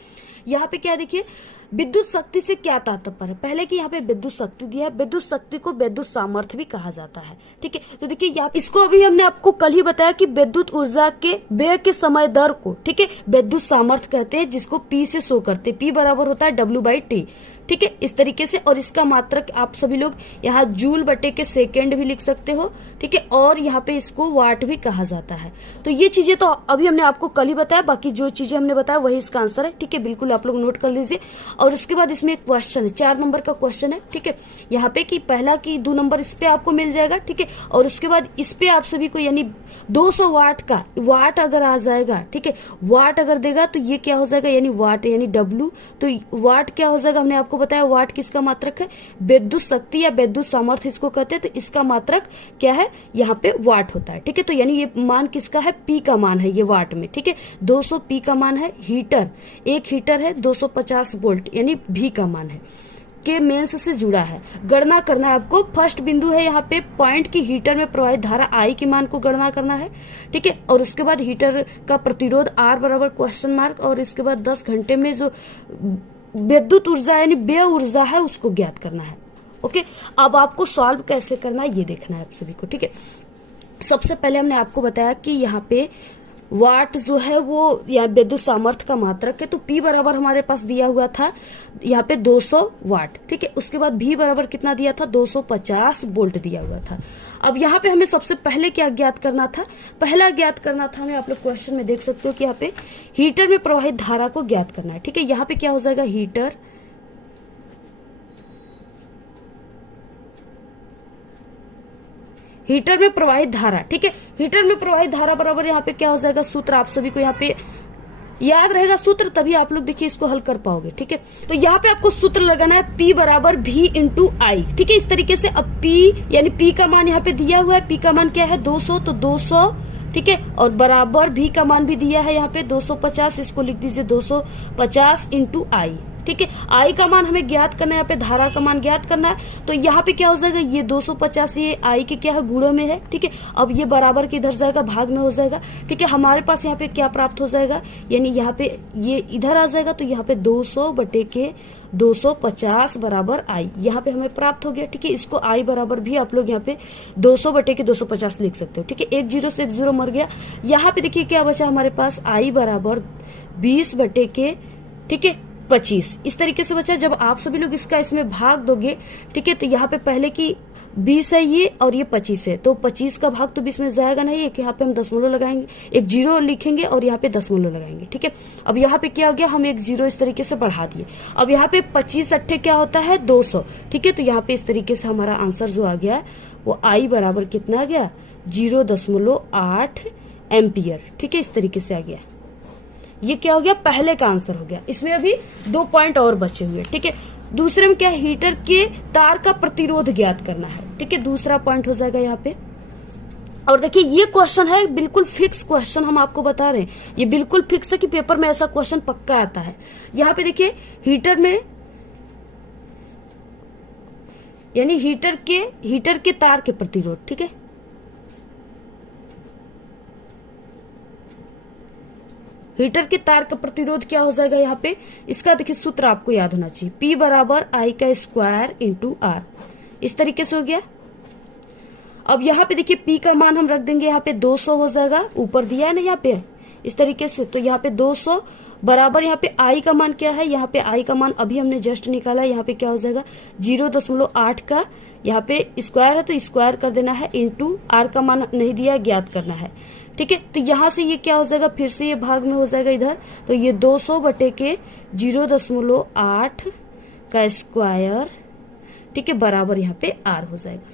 यहाँ पे क्या देखिए, विद्युत शक्ति से क्या तात्पर्य है। पहले कि यहाँ पे विद्युत शक्ति दिया है, विद्युत शक्ति को विद्युत सामर्थ्य भी कहा जाता है, ठीक है। तो देखिए यहाँ इसको अभी हमने आपको कल ही बताया कि विद्युत ऊर्जा के व्यय के समय दर को, ठीक है, विद्युत सामर्थ्य कहते हैं, जिसको P से शो करते हैं। P बराबर होता है W/T, ठीक है, इस तरीके से। और इसका मात्रक आप सभी लोग यहाँ जूल बटे के सेकेंड भी लिख सकते हो, ठीक है। और यहाँ पे इसको वाट भी कहा जाता है। तो ये चीजें तो अभी हमने आपको कल ही बताया, बाकी जो चीजें हमने बताया वही इसका आंसर है, ठीक है। बिल्कुल आप लोग नोट कर लीजिए। और उसके बाद इसमें एक क्वेश्चन है, 4 नंबर का क्वेश्चन है, ठीक है। यहाँ पे कि पहला की 2 नंबर इस पे आपको मिल जाएगा, ठीक है। और उसके बाद इस पे आप सभी को, यानी 200 वाट का, वाट अगर आ जाएगा, ठीक है, वाट अगर देगा तो ये क्या हो जाएगा, यानी वाट, यानी W। तो वाट क्या हो जाएगा, हमने आपको बताया वाट किसका मात्रक है, विद्युत शक्ति या विद्युत सामर्थ्य इसको कहते हैं। तो इसका मात्रक क्या है, यहाँ पे वाट होता है, ठीक है। तो यानी ये मान किसका है, P का मान है ये वाट में, ठीक है। 200 P का मान है। हीटर, एक हीटर है 250 वोल्ट, यानी V का मान है। के मेंस से जुड़ा है। गणना करना है आपको। फर्स्ट बिंदु है यहाँ पे पॉइंट की हीटर में प्रवाहित धारा आई के मान को गणना करना है, ठीक है। और उसके बाद हीटर का प्रतिरोध R बराबर क्वेश्चन मार्क, और इसके बाद 10 घंटे में जो विद्युत ऊर्जा यानी व्यय ऊर्जा है उसको ज्ञात करना है। ओके, अब आपको सॉल्व कैसे करना है ये देखना है आप सभी को, ठीक है। सबसे पहले हमने आपको बताया कि यहाँ पे वाट जो है वो यहाँ विद्युत सामर्थ्य का मात्रक है, तो P बराबर हमारे पास दिया हुआ था यहाँ पे 200 वाट, ठीक है। उसके बाद V बराबर कितना दिया था, 250 वोल्ट दिया हुआ था। अब यहाँ पे हमें सबसे पहले क्या ज्ञात करना था, पहला ज्ञात करना था हमें, आप लोग क्वेश्चन में देख सकते हो कि यहाँ पे हीटर में प्रवाहित धारा को ज्ञात करना है, ठीक है। यहाँ पे क्या हो जाएगा, हीटर में प्रवाहित धारा, ठीक है। हीटर में प्रवाहित धारा बराबर यहाँ पे क्या हो जाएगा, सूत्र आप सभी को यहाँ पे याद रहेगा सूत्र, तभी आप लोग देखिए इसको हल कर पाओगे, ठीक है। तो यहाँ पे आपको सूत्र लगाना है P बराबर V इंटू आई, ठीक है। इस तरीके से अब P यानी P का मान यहाँ पे दिया हुआ है, P का मान क्या है 200, तो 200, ठीक है। और बराबर V का मान भी दिया है यहाँ पे 250, इसको लिख दीजिए 250 इंटू आई, ठीक है। आई का मान हमें ज्ञात करना है, यहाँ पे धारा का मान ज्ञात करना है। तो यहाँ पे क्या हो जाएगा, ये 250 ये आई के क्या है गुणों में है, ठीक है। अब ये बराबर के इधर जाएगा, भाग में हो जाएगा, ठीक है। हमारे पास यहाँ पे क्या प्राप्त हो जाएगा, यानी यहाँ पे ये इधर आ जाएगा, तो यहाँ पे 200 बटे के 250 बराबर आई यहाँ पे हमें प्राप्त हो गया, ठीक है। इसको आई बराबर भी आप लोग यहाँ पे 200 बटे के 250 लिख सकते हो, ठीक है। एक जीरो से एक जीरो मर गया। यहाँ पे देखिए क्या बचा हमारे पास, आई बराबर 20 बटे के, ठीक है, 25 इस तरीके से बचा। जब आप सभी लोग इसका इसमें भाग दोगे, ठीक है, तो यहाँ पे पहले की 20 है ये और ये 25 है, तो 25 का भाग तो 20 में जाएगा नहीं, एक यहाँ पे हम दशमलव लगाएंगे, एक जीरो लिखेंगे और यहाँ पे दशमलव लगाएंगे, ठीक है। अब यहाँ पे क्या हो गया, हम एक जीरो इस तरीके से बढ़ा दिए। अब यहाँ पे 25 अट्ठे क्या होता है 200, ठीक है। तो यहाँ पे इस तरीके से हमारा आंसर जो आ गया वो आई बराबर कितना आ गया 0.8 एम्पियर, ठीक है। इस तरीके से आ गया। ये क्या हो गया, पहले का आंसर हो गया। इसमें अभी 2 पॉइंट और बचे हुए, ठीक है। दूसरे में क्या है, हीटर के तार का प्रतिरोध ज्ञात करना है, ठीक है। दूसरा पॉइंट हो जाएगा यहाँ पे। और देखिए ये क्वेश्चन है बिल्कुल फिक्स क्वेश्चन, हम आपको बता रहे हैं ये बिल्कुल फिक्स है कि पेपर में ऐसा क्वेश्चन पक्का आता है। यहाँ पे देखिए हीटर में यानी हीटर के तार के प्रतिरोध, ठीक है। हीटर के तार का प्रतिरोध क्या हो जाएगा यहाँ पे, इसका देखिए सूत्र आपको याद होना चाहिए, P बराबर आई का स्क्वायर इंटू आर, इस तरीके से हो गया। अब यहाँ पे देखिए P का मान हम रख देंगे यहाँ पे 200 हो जाएगा, ऊपर दिया है ना यहाँ पे इस तरीके से, तो यहाँ पे 200 बराबर यहाँ पे आई का मान क्या है, यहाँ पे आई का मान अभी हमने जस्ट निकाला, यहाँ पे क्या हो जाएगा 0.8 का यहाँ पे स्क्वायर है तो स्क्वायर कर देना है, इंटू आर का मान नहीं दिया ज्ञात करना है, ठीक है। तो यहाँ से ये क्या हो जाएगा, फिर से ये भाग में हो जाएगा इधर, तो ये 200 बटे के 0.8 का स्क्वायर, ठीक है, बराबर यहाँ पे आर हो जाएगा।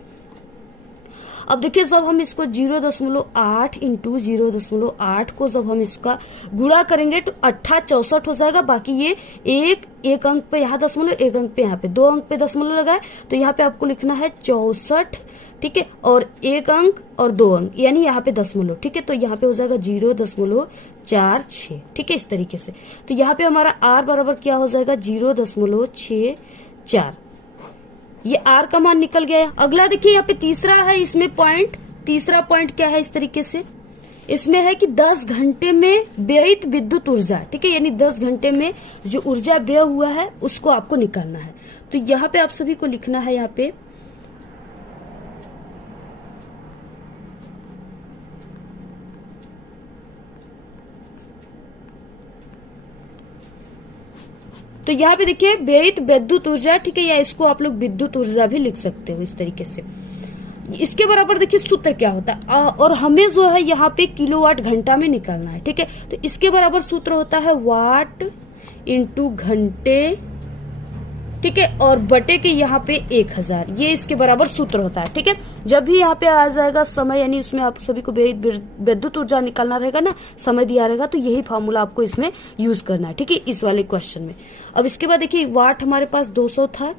अब देखिए जब हम इसको 0.8 इंटू 0.8 को जब हम इसका गुणा करेंगे तो 8 हो जाएगा। बाकी ये एक अंक पे यहाँ दशमलव, एक अंक पे यहाँ पे, 2 अंक पे दशमलव लगाए, तो यहाँ पे आपको लिखना है 64, ठीक है। और एक अंक और 2 अंक यानी यहाँ पे दशमलव, ठीक है। तो यहाँ पे हो जाएगा 0.46, ठीक है, इस तरीके से। तो यहाँ पे हमारा आर बराबर क्या हो जाएगा 0.64, ये आर का मान निकल गया। अगला देखिए यहाँ पे तीसरा है, इसमें तीसरा पॉइंट क्या है, इस तरीके से इसमें है कि 10 घंटे में व्ययित विद्युत ऊर्जा, ठीक है, यानी 10 घंटे में जो ऊर्जा व्यय हुआ है उसको आपको निकालना है। तो यहाँ पे आप सभी को लिखना है यहाँ पे तो यहाँ पे देखिए व्ययित विद्युत ऊर्जा, ठीक है, या इसको आप लोग विद्युत ऊर्जा भी लिख सकते हो इस तरीके से। इसके बराबर देखिए सूत्र क्या होता है, और हमें जो है यहाँ पे किलोवाट घंटा में निकालना है, ठीक है। तो इसके बराबर सूत्र होता है वाट इंटू घंटे, ठीक है, और बटे के यहाँ पे 1000, ये इसके बराबर सूत्र होता है, ठीक है। जब भी यहाँ पे आ जाएगा समय, यानी उसमें आप सभी को विद्युत ऊर्जा निकालना रहेगा ना, समय दिया रहेगा, तो यही फॉर्मूला आपको इसमें यूज करना है, ठीक है, इस वाले क्वेश्चन में। अब इसके बाद देखिए वाट हमारे पास 200 था,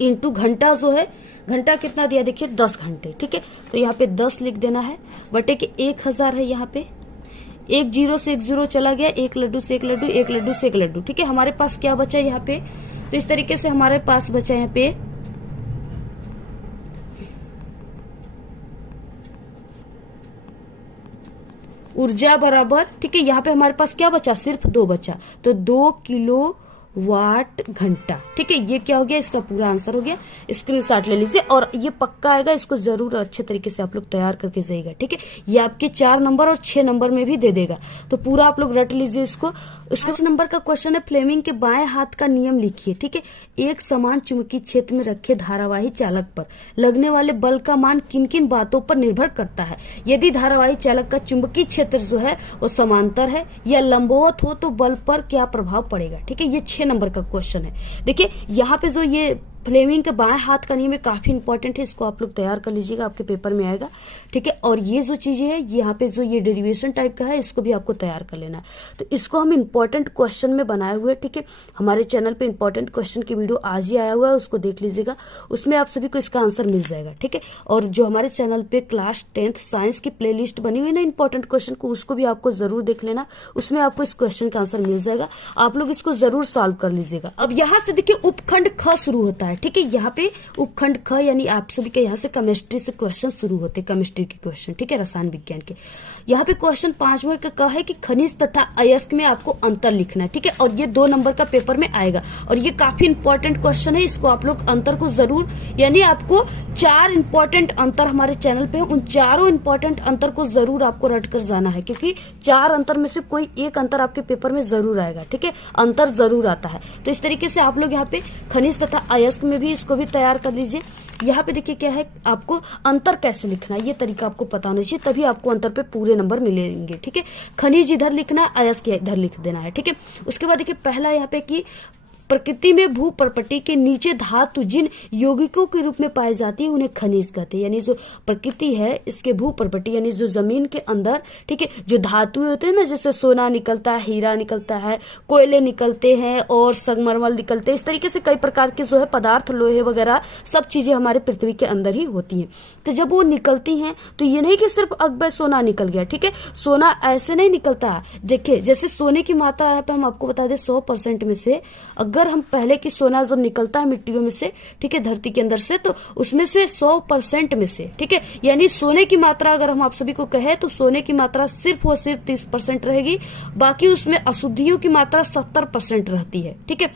इंटू घंटा जो है, घंटा कितना दिया देखिए 10 घंटे, ठीक है। तो यहाँ पे 10 लिख देना है, बटे के 1000 है, यहाँ पे एक जीरो से एक जीरो चला गया, एक लड्डू से एक लड्डू, एक लड्डू से एक लड्डू, ठीक है। हमारे पास क्या बचा यहाँ पे तो इस तरीके से हमारे पास बचा यहाँ पे ऊर्जा बराबर, ठीक है, यहाँ पे हमारे पास क्या बचा, सिर्फ 2 बचा, तो 2 किलो वाट घंटा। ठीक है, ये क्या हो गया, इसका पूरा आंसर हो गया। स्क्रीनशॉट ले लीजिए और ये पक्का आएगा, इसको जरूर अच्छे तरीके से आप लोग तैयार करके जाइएगा। ठीक है, ये आपके 4 नंबर और 6 नंबर में भी दे देगा, तो पूरा आप लोग रट लीजिए इसको। उसका 5 नंबर का क्वेश्चन है, फ्लेमिंग के बाएं हाथ का नियम लिखिए। ठीक है, एक समान चुंबकीय क्षेत्र में रखे धारावाही चालक पर लगने वाले बल का मान किन किन बातों पर निर्भर करता है। यदि धारावाही चालक का चुंबकीय क्षेत्र जो है वो समांतर है या लंबवत हो तो बल पर क्या प्रभाव पड़ेगा। ठीक है, ये 6 नंबर का क्वेश्चन है। देखिए यहाँ पे जो ये फ्लेमिंग के बाएं हाथ का नियम काफी इंपॉर्टेंट है, इसको आप लोग तैयार कर लीजिएगा, आपके पेपर में आएगा। ठीक है, और ये जो चीजें है यहाँ पे जो ये डेरिवेशन टाइप का है इसको भी आपको तैयार कर लेना है। तो इसको हम इंपॉर्टेंट क्वेश्चन में बनाए हुए। ठीक है, हमारे चैनल पे इंपॉर्टेंट क्वेश्चन की वीडियो आज ही आया हुआ है, उसको देख लीजिएगा, उसमें आप सभी को इसका आंसर मिल जाएगा। ठीक है, और जो हमारे चैनल पे क्लास 10th साइंस की प्ले लिस्ट बनी हुई है ना इंपॉर्टेंट क्वेश्चन को, उसको भी आपको जरूर देख लेना, उसमें आपको इस क्वेश्चन का आंसर मिल जाएगा। आप लोग इसको जरूर सॉल्व कर लीजिएगा। अब यहाँ से देखिए उपखंड ख शुरू होता है। ठीक है, यहाँ पे उपखंड ख यानी आप सभी के यहाँ से केमिस्ट्री से क्वेश्चन शुरू होते हैं, केमिस्ट्री के क्वेश्चन। ठीक है, रसायन विज्ञान के। यहाँ पे क्वेश्चन 5वां का कहा है कि खनिज तथा अयस्क में आपको अंतर लिखना है। ठीक है, और ये 2 नंबर का पेपर में आएगा और ये काफी इंपॉर्टेंट क्वेश्चन है, इसको आप लोग अंतर को जरूर, यानी आपको 4 इंपॉर्टेंट अंतर हमारे चैनल पे, उन चारों इंपॉर्टेंट अंतर को जरूर आपको रट कर जाना है, क्योंकि 4 अंतर में से कोई एक अंतर आपके पेपर में जरूर आएगा। ठीक है, अंतर जरूर आता है, तो इस तरीके से आप लोग यहाँ पे खनिज तथा अयस्क में भी इसको भी तैयार कर लीजिए। यहाँ पे देखिए क्या है, आपको अंतर कैसे लिखना है ये तरीका आपको पता होना चाहिए, तभी आपको अंतर पे पूरे नंबर मिलेंगे। ठीक है, खनिज इधर लिखना है, अयस्क इधर लिख देना है। ठीक है, उसके बाद देखिए पहला यहाँ पे कि प्रकृति में भूपर्पटी के नीचे धातु जिन यौगिकों के रूप में पाई जाती है उन्हें खनिज कहते हैं। यानी जो प्रकृति है इसके भूपर्पटी यानी जो जमीन के अंदर, ठीक है, जो धातु होते हैं ना, जैसे सोना निकलता है, हीरा निकलता है, कोयले निकलते हैं और संगमरमर निकलते हैं, इस तरीके से कई प्रकार के जो है पदार्थ, लोहे वगैरह सब चीजें हमारे पृथ्वी के अंदर ही होती हैं। तो जब वो निकलती हैं तो ये नहीं कि सिर्फ अकबर सोना निकल गया। ठीक है, सोना ऐसे नहीं निकलता है। देखिए जैसे सोने की मात्रा है पे हम आपको बता दें 100% में से अगर हम पहले की सोना जब निकलता है मिट्टियों में से, ठीक है, धरती के अंदर से, तो उसमें से 100% में से, ठीक है, यानी सोने की मात्रा अगर हम आप सभी को कहे तो सोने की मात्रा सिर्फ और सिर्फ 30% रहेगी, बाकी उसमें अशुद्धियों की मात्रा 70% रहती है। ठीक है,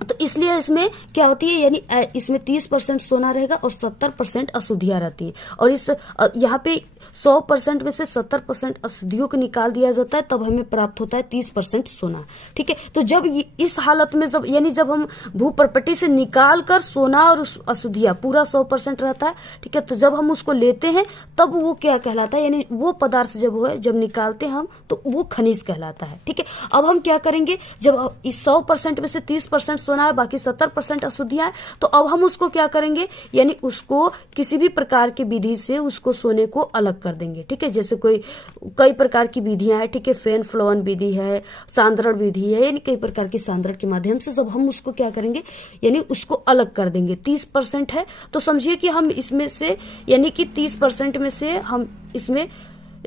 तो इसलिए इसमें क्या होती है, यानी इसमें 30% सोना रहेगा और 70% अशुद्धियां रहती है, और इस यहाँ पे 100% में से 70% अशुद्धियों को निकाल दिया जाता है, तब हमें प्राप्त होता है 30% सोना। ठीक है, तो जब इस हालत में जब यानी जब हम भूपर्पटी से निकाल कर सोना और अशुद्धियां पूरा 100% रहता है, ठीक है, तो जब हम उसको लेते हैं तब वो क्या कहलाता है, यानी वो पदार्थ जब निकालते हैं हम तो वो खनिज कहलाता है। ठीक है, अब हम क्या करेंगे, जब इस 100% में से 30% सोना है, बाकी 70% अशुद्धियां है, तो अब हम उसको क्या करेंगे, यानी उसको किसी भी प्रकार की विधि से उसको सोने को अलग कर देंगे। ठीक है, जैसे कई प्रकार की विधियां हैं, ठीक है, फेन फ्लोन विधि है, सांद्रण विधि है, यानी कई प्रकार की सांद्रण के माध्यम से जब हम उसको क्या करेंगे, यानी उसको अलग कर देंगे। 30% है तो समझिए कि हम इसमें से, यानी कि 30% में से हम इसमें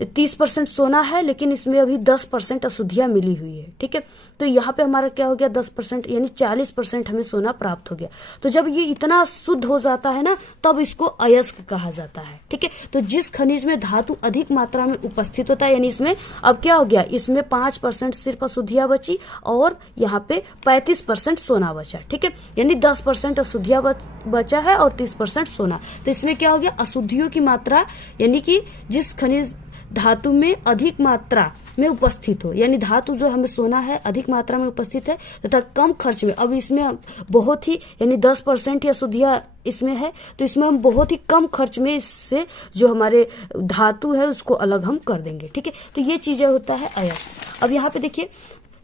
30% सोना है, लेकिन इसमें अभी 10% अशुद्धियां मिली हुई है। ठीक है, तो यहाँ पे हमारा क्या हो गया, 10% यानी 40% हमें सोना प्राप्त हो गया। तो जब ये इतना शुद्ध हो जाता है ना, तब इसको अयस्क कहा जाता है। ठीक है, तो जिस खनिज में धातु अधिक मात्रा में उपस्थित होता है, यानी इसमें अब क्या हो गया, इसमें 5% सिर्फ अशुद्धियां बची और यहाँ पे 35% सोना बचा। ठीक है, यानी 10% अशुद्धियां बचा है और 30% सोना। तो इसमें क्या हो गया, अशुद्धियों की मात्रा, यानी कि जिस खनिज धातु में अधिक मात्रा में उपस्थित हो, यानी धातु जो हमें सोना है अधिक मात्रा में उपस्थित है तथा कम खर्च में, अब इसमें बहुत ही यानी 10% या अशुद्धियां इसमें है, तो इसमें हम बहुत ही कम खर्च में इससे जो हमारे धातु है उसको अलग हम कर देंगे। ठीक है, तो ये चीजें होता है अयस्क। अब यहाँ पे देखिए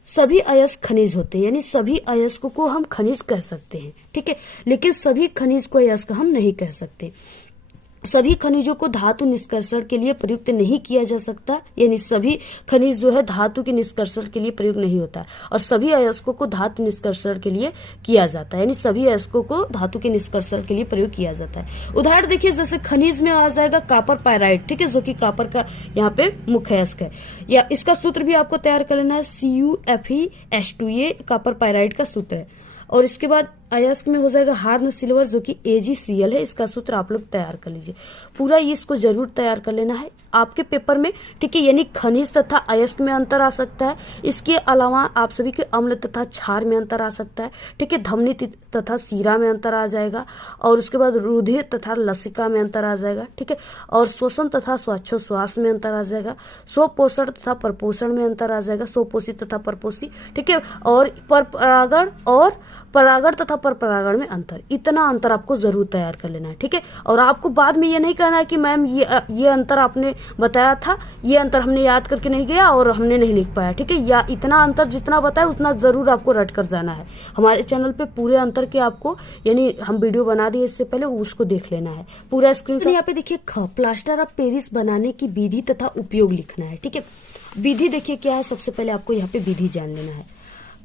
सभी अयस्क खनिज होते हैं, यानी सभी अयस्कों को हम खनिज कह सकते हैं। ठीक है, लेकिन सभी खनिज को अयस्क हम नहीं कह सकते। सभी खनिजों को धातु निष्कर्षण के लिए प्रयुक्त नहीं किया जा सकता, यानी सभी खनिज जो है धातु के निष्कर्षण के लिए प्रयुक्त नहीं होता, और सभी अयस्कों को धातु निष्कर्षण के लिए किया जाता है, यानी सभी अयस्कों को धातु के निष्कर्षण के लिए प्रयोग किया जाता है। उदाहरण देखिए, जैसे खनिज में आ जाएगा कॉपर पायराइड, ठीक है, जो कि कॉपर का यहाँ पे मुख्य अयस्क है, या इसका सूत्र भी आपको तैयार कर लेना है, CuFeS2, ये कॉपर पायराइड का सूत्र है। और इसके बाद अयस्क में हो जाएगा हार्न सिल्वर जो कि AgCl है। इसका सूत्र आप लोग तैयार कर लीजिए। पूरा इसको जरूर तैयार कर लेना है आपके पेपर में, ठीक है। यानी खनिज तथा अयस्क में अंतर आ सकता है। इसके अलावा आप सभी के अम्ल तथा क्षार में अंतर आ सकता है, ठीक है। धमनी तथा सीरा में अंतर आ जाएगा, और उसके बाद रुधिर तथा लसिका में अंतर आ जाएगा, ठीक है। और श्वसन तथा श्वासोच्छ्वास में अंतर आ जाएगा। स्वपोषण तथा परपोषण में अंतर आ जाएगा, स्वपोषी तथा परपोषी, ठीक है। और परागण तथा परपरागण में अंतर, इतना अंतर आपको जरूर तैयार कर लेना है, ठीक है। और आपको बाद में ये नहीं कहना है कि मैम ये अंतर आपने बताया था, ये अंतर हमने याद करके नहीं गया और हमने नहीं लिख पाया, ठीक है। या इतना अंतर जितना बताया उतना जरूर आपको रट कर जाना है। हमारे चैनल पे पूरे अंतर के आपको यानी हम वीडियो बना दिए इससे पहले, उसको देख लेना है पूरा स्क्रीन से। यहाँ पे देखिए प्लास्टर ऑफ पेरिस बनाने की विधि तथा उपयोग लिखना है, ठीक है। विधि देखिए क्या है, सबसे पहले आपको यहाँ पे विधि जान लेना है।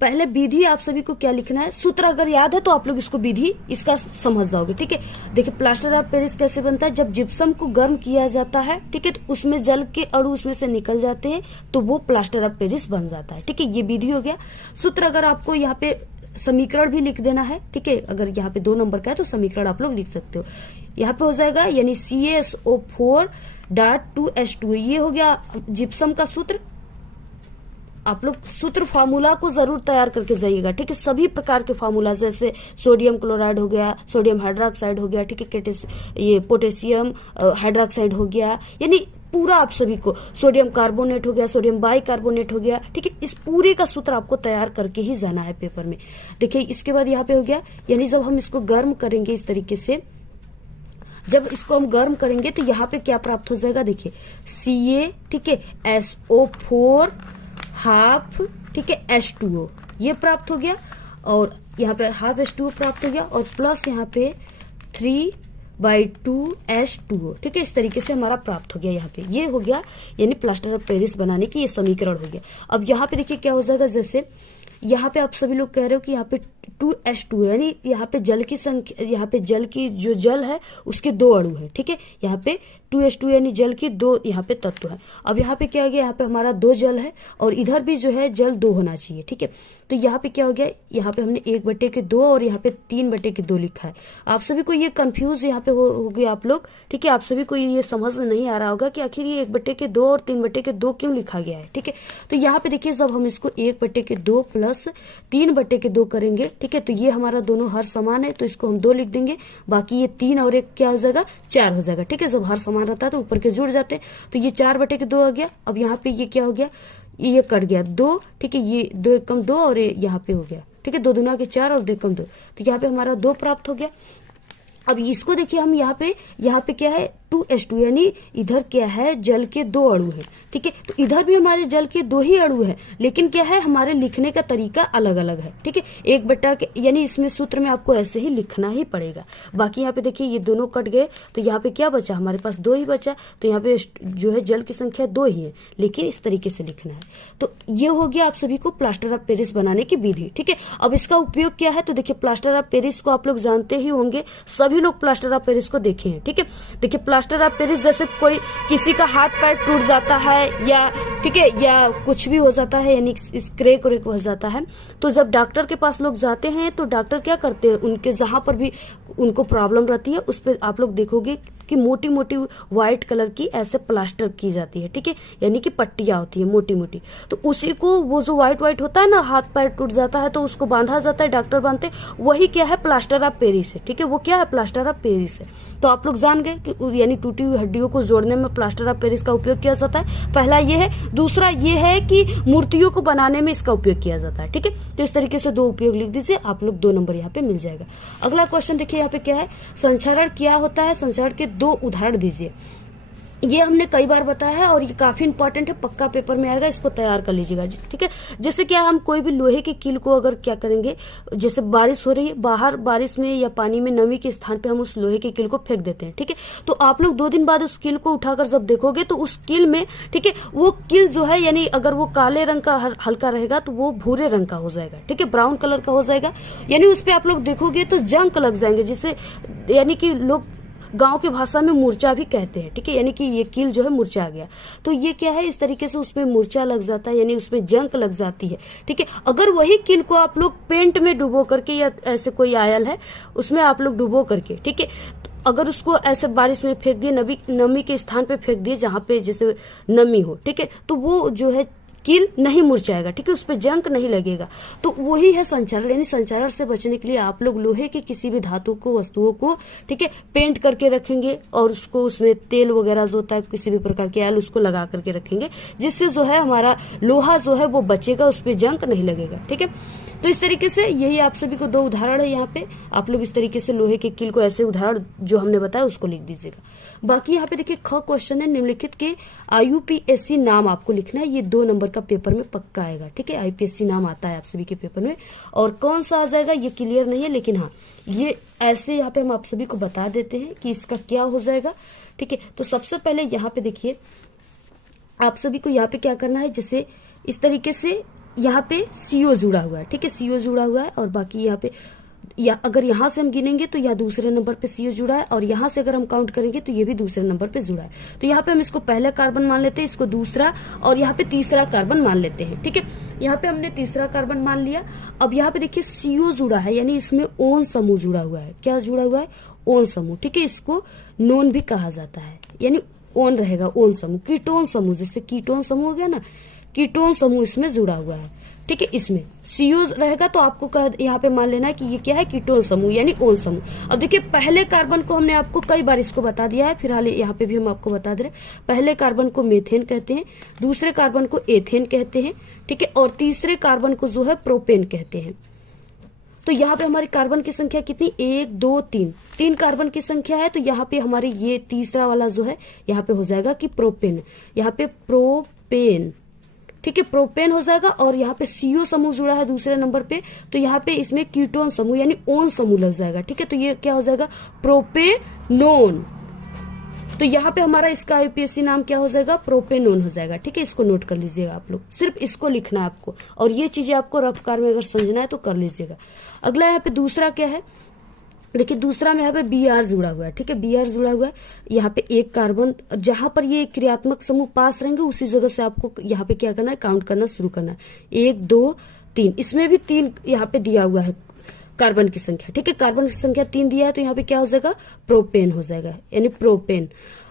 पहले विधि आप सभी को क्या लिखना है, सूत्र अगर याद है तो आप लोग इसको विधि इसका समझ जाओगे, ठीक है। देखिए प्लास्टर ऑफ पेरिस कैसे बनता है, जब जिप्सम को गर्म किया जाता है, ठीक है, तो उसमें जल के अणु उसमें से निकल जाते हैं तो वो प्लास्टर ऑफ पेरिस बन जाता है, ठीक है। ये विधि हो गया। सूत्र अगर आपको यहाँ पे समीकरण भी लिख देना है, ठीक है। अगर यहाँ पे 2 नंबर का है तो समीकरण आप लोग लिख सकते हो। यहाँ पे हो जाएगा यानी CaSO4.2H2, ये हो गया जिप्सम का सूत्र। आप लोग सूत्र फार्मूला को जरूर तैयार करके जाइएगा, ठीक है। सभी प्रकार के फार्मूला जैसे सोडियम क्लोराइड हो गया, सोडियम हाइड्रोक्साइड हो गया, ठीक है, ये पोटेशियम हाइड्रोक्साइड हो गया, यानी पूरा आप सभी को सोडियम कार्बोनेट हो गया, सोडियम बाइकार्बोनेट हो गया, ठीक है। इस पूरे का सूत्र आपको तैयार करके ही जाना है पेपर में। देखिए इसके बाद यहाँ पे हो गया यानी जब हम इसको गर्म करेंगे इस तरीके से, जब इसको हम गर्म करेंगे तो यहाँ पे क्या प्राप्त हो जाएगा, देखिए Ca, ठीक है, SO4 हाफ, ठीक है, H2O ये प्राप्त हो गया, और यहाँ पे हाफ H2O प्राप्त हो गया, और प्लस यहाँ पे 3/2H2O, ठीक है। इस तरीके से हमारा प्राप्त हो गया। यहाँ पे ये हो गया यानी प्लास्टर ऑफ पेरिस बनाने की ये समीकरण हो गया। अब यहाँ पे देखिए क्या हो जाएगा, जैसे यहाँ पे आप सभी लोग कह रहे हो कि यहाँ पे 2H2 यानी यहाँ पे जल की संख्या, यहाँ पे जल की जो जल है उसके 2 अणु है, ठीक है। यहाँ पे 2H2 यानी जल की 2 यहाँ पे तत्व है। अब यहाँ पे क्या हो गया, यहाँ पे हमारा 2 जल है और इधर भी जो है जल 2 होना चाहिए, ठीक है। तो यहाँ पे क्या हो गया, यहाँ पे हमने 1/2 और यहाँ पे 3/2 लिखा है। आप सभी को ये कंफ्यूज यहाँ पे हो गया आप लोग, ठीक है। आप सभी को ये समझ में नहीं आ रहा होगा कि आखिर ये 1/2 और 3/2 क्यों लिखा गया है, ठीक है। तो यहाँ पे देखिए जब हम इसको 1/2 प्लस 3/2 करेंगे, ठीक है, तो ये हमारा दोनों हर समान है तो इसको हम 2 लिख देंगे, बाकी ये 3 और 1 क्या हो जाएगा, 4 हो जाएगा, ठीक है। जब हर समान रहता है तो ऊपर के जुड़ जाते हैं, तो ये 4/2 आ गया। अब यहाँ पे ये क्या हो गया, ये कट गया 2, ठीक है, ये 2 1 कम 2 और यहाँ पे हो गया, ठीक है, 2 दूना के 4 और 2 कम 2, तो यहाँ पे हमारा 2 प्राप्त हो गया। अब इसको देखिए हम यहाँ पे क्या है 2H2 यानी इधर क्या है जल के 2 अणु है, ठीक है। तो इधर भी हमारे जल के 2 ही अणु है, लेकिन क्या है हमारे लिखने का तरीका अलग अलग है, ठीक है। 1/, यानी इसमें सूत्र में आपको ऐसे ही लिखना ही पड़ेगा। बाकी यहाँ पे देखिए ये दोनों कट गए तो यहाँ पे क्या बचा, हमारे पास 2 ही बचा, तो यहाँ पे जो है जल की संख्या 2 ही है, लेकिन इस तरीके से लिखना है। तो ये हो गया आप सभी को प्लास्टर ऑफ पेरिस बनाने की विधि, ठीक है। अब इसका उपयोग क्या है, तो देखिए प्लास्टर ऑफ पेरिस को आप लोग जानते ही होंगे, सभी लोग प्लास्टर ऑफ पेरिस को देखे हैं, ठीक है। देखिए प्लास्टर ऑफ पेरिस जैसे कोई किसी का हाथ पैर टूट जाता है या, ठीक है, या कुछ भी हो जाता है यानी क्रैक हो जाता है, तो जब डॉक्टर के पास लोग जाते हैं तो डॉक्टर क्या करते हैं, उनके जहां पर भी उनको प्रॉब्लम रहती है उस पर आप लोग देखोगे कि मोटी मोटी व्हाइट कलर की ऐसे प्लास्टर की जाती है, ठीक है, यानी कि पट्टियां होती है मोटी मोटी। तो उसी को वो जो व्हाइट होता है ना, हाथ पैर टूट जाता है तो उसको बांधा जाता है, डॉक्टर बांधते, वही क्या है प्लास्टर ऑफ पेरिस है, ठीक है। वो क्या है प्लास्टर ऑफ पेरिस है। तो आप लोग जान गए कि यानी टूटी हुई हड्डियों को जोड़ने में प्लास्टर ऑफ पेरिस का उपयोग किया जाता है। पहला ये है, दूसरा ये है कि मूर्तियों को बनाने में इसका उपयोग किया जाता है, ठीक है। तो इस तरीके से 2 उपयोग लिख दीजिए, आप लोग 2 नंबर यहाँ पे मिल जाएगा। अगला क्वेश्चन देखिए यहाँ पे क्या है, संचरण क्या होता है, संचरण के 2 उदाहरण दीजिए। ये हमने कई बार बताया है और ये काफी इंपॉर्टेंट है, पक्का पेपर में आएगा, इसको तैयार कर लीजिएगा, ठीक है। जैसे क्या हम कोई भी लोहे की कील को अगर क्या करेंगे, जैसे बारिश हो रही है, बाहर बारिश में या पानी में नमी के स्थान पे हम उस लोहे की कील को फेंक देते हैं, ठीक है। तो आप लोग 2 दिन बाद उस कील को उठाकर जब देखोगे तो उस कील में, ठीक है, वो कील जो है यानी अगर वो काले रंग का हल्का रहेगा तो वो भूरे रंग का हो जाएगा, ठीक है, ब्राउन कलर का हो जाएगा, यानी उस पर आप लोग देखोगे तो जंक लग जाएंगे, जिससे यानी कि लोग गांव की भाषा में मूर्छा भी कहते हैं, ठीक है, यानी कि ये कील जो है मूर्छा गया। तो ये क्या है, इस तरीके से उसमें मूर्छा लग जाता है, यानी उसमें जंक लग जाती है, ठीक है। अगर वही कील को आप लोग पेंट में डुबो करके, या ऐसे कोई आयल है उसमें आप लोग डुबो करके, ठीक है, अगर उसको ऐसे बारिश में फेंक दिए, नमी के स्थान पे फेंक दिए जहां पे जैसे नमी हो, ठीक है, तो वो जो है कील नहीं मुरझाएगा, ठीक है, उस पर जंक नहीं लगेगा। तो वही है संचारण, यानी संचारण से बचने के लिए आप लोग लोहे के किसी भी धातु को, वस्तुओं को, ठीक है, पेंट करके रखेंगे और उसको उसमें तेल वगैरह जो होता है किसी भी प्रकार के आयल उसको लगा करके रखेंगे, जिससे जो है हमारा लोहा जो है वो बचेगा, उस पर जंक नहीं लगेगा, ठीक है। तो इस तरीके से यही आप सभी को 2 उदाहरण है यहाँ पे, आप लोग इस तरीके से लोहे के कील को ऐसे उदाहरण जो हमने बताया उसको लिख दीजिएगा। बाकी यहाँ पे देखिए ख क्वेश्चन है, निम्नलिखित के IUPAC नाम आपको लिखना है, ये 2 नंबर का पेपर में पक्का आएगा, ठीक है, IPSC नाम आता है आप सभी के पेपर में, और कौन सा आ जाएगा ये क्लियर नहीं है, लेकिन हाँ ये ऐसे यहाँ पे हम आप सभी को बता देते हैं कि इसका क्या हो जाएगा, ठीक है। तो सबसे पहले यहाँ पे देखिए आप सभी को यहाँ पे क्या करना है, जैसे इस तरीके से यहाँ पे CO जुड़ा हुआ है, ठीक है, CO जुड़ा हुआ है, और बाकी यहाँ पे अगर यहाँ से हम गिनेंगे तो यहाँ दूसरे नंबर पे CO जुड़ा है, और यहाँ से अगर हम काउंट करेंगे तो ये भी दूसरे नंबर पे जुड़ा है। तो यहाँ पे हम इसको पहला कार्बन मान लेते हैं, इसको दूसरा, और यहाँ पे तीसरा कार्बन मान लेते हैं, ठीक है। यहाँ पे हमने तीसरा कार्बन मान लिया। अब यहाँ पे देखिए CO जुड़ा है, यानी इसमें ओन समूह जुड़ा हुआ है। क्या जुड़ा हुआ है? ओन समूह, ठीक है, इसको नोन भी कहा जाता है, यानी ओन रहेगा, ओन समूह। कीटोन समूह, जैसे कीटोन समूह हो गया ना, कीटोन समूह इसमें जुड़ा हुआ है, ठीक है, इसमें CO रहेगा तो आपको यहाँ पे मान लेना है कि ये क्या है, कीटोन समूह यानी ओन समूह। अब देखिए पहले कार्बन को हमने आपको कई बार इसको बता दिया है, फिलहाल यहाँ पे भी हम आपको बता दे रहे हैं। पहले कार्बन को मेथेन कहते हैं, दूसरे कार्बन को एथेन कहते हैं, ठीक है, और तीसरे कार्बन को जो है प्रोपेन कहते हैं। तो यहाँ पे हमारी कार्बन की संख्या कितनी, 1 2 3 कार्बन की संख्या है। तो यहाँ पे हमारे ये तीसरा वाला जो है यहाँ पे हो जाएगा कि प्रोपेन, यहाँ पे प्रोपेन, ठीक है, प्रोपेन हो जाएगा। और यहाँ पे CO समूह जुड़ा है दूसरे नंबर पे, तो यहाँ पे इसमें कीटोन समूह यानी ओन समूह लग जाएगा, ठीक है। तो ये क्या हो जाएगा, प्रोपेनोन। तो यहाँ पे हमारा इसका IUPAC नाम क्या हो जाएगा, प्रोपेनोन हो जाएगा, ठीक है। इसको नोट कर लीजिएगा आप लोग, सिर्फ इसको लिखना है आपको, और ये चीजें आपको रफ्तार में अगर समझना है तो कर लीजिएगा। अगला यहाँ पे दूसरा क्या है, देखिए दूसरा में यहाँ पे Br जुड़ा हुआ है, ठीक है, Br जुड़ा हुआ है। यहाँ पे एक कार्बन, जहां पर ये क्रियात्मक समूह पास रहेंगे उसी जगह से आपको यहाँ पे क्या करना है, काउंट करना शुरू करना है। 1 2 3, इसमें भी 3 यहाँ पे दिया हुआ है कार्बन की संख्या, ठीक है, कार्बन की संख्या 3 दिया है, तो यहाँ पे क्या हो जाएगा, प्रोपेन हो जाएगा, यानी प्रोपेन।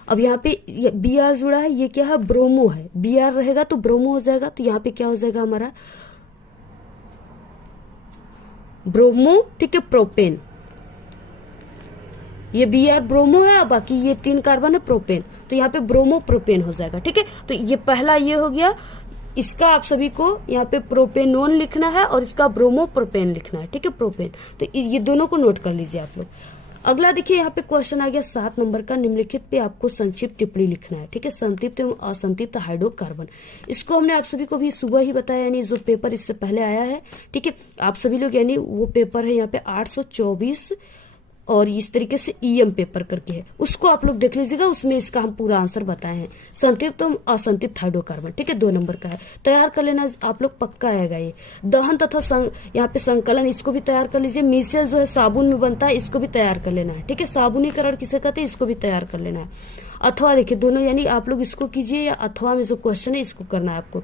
अब यहाँ पे Br जुड़ा है, ये क्या है, ब्रोमो है, Br रहेगा तो ब्रोमो हो जाएगा। तो यहाँ पे क्या हो जाएगा हमारा ब्रोमो, ठीक है, प्रोपेन। ये Br ब्रोमो है, बाकी ये 3 कार्बन है प्रोपेन, तो यहाँ पे ब्रोमो प्रोपेन हो जाएगा, ठीक है। तो ये पहला ये हो गया, इसका आप सभी को यहाँ पे प्रोपेनोन लिखना है और इसका ब्रोमो प्रोपेन लिखना है, ठीक है, प्रोपेन। तो ये दोनों को नोट कर लीजिए आप लोग। अगला देखिए यहाँ पे क्वेश्चन आ गया 7 नंबर का, निम्नलिखित पे आपको संक्षिप्त टिप्पणी लिखना है, ठीक है, संतृप्त एवं असंतृप्त हाइड्रोकार्बन। इसको हमने आप सभी को भी सुबह ही बताया, यानी जो पेपर इससे पहले आया है, ठीक है, आप सभी लोग, यानी वो पेपर है यहाँ पे 824 और इस तरीके से EM पेपर करके है, उसको आप लोग देख लीजिएगा, उसमें इसका हम पूरा आंसर बताए हैं। संतृप्त असंतृप्त हाइड्रोकार्बन, ठीक है, 2 नंबर का है, तैयार कर लेना आप लोग, पक्का आएगा ये। दहन तथा यहाँ पे संकलन, इसको भी तैयार कर लीजिए। मिसेल जो है साबुन में बनता है, इसको भी तैयार कर लेना है, ठीक है, साबुनीकरण किसे कहते हैं, इसको भी तैयार कर लेना है। अथवा देखिए दोनों, यानी आप लोग इसको कीजिए, या अथवा में जो क्वेश्चन है इसको करना है आपको,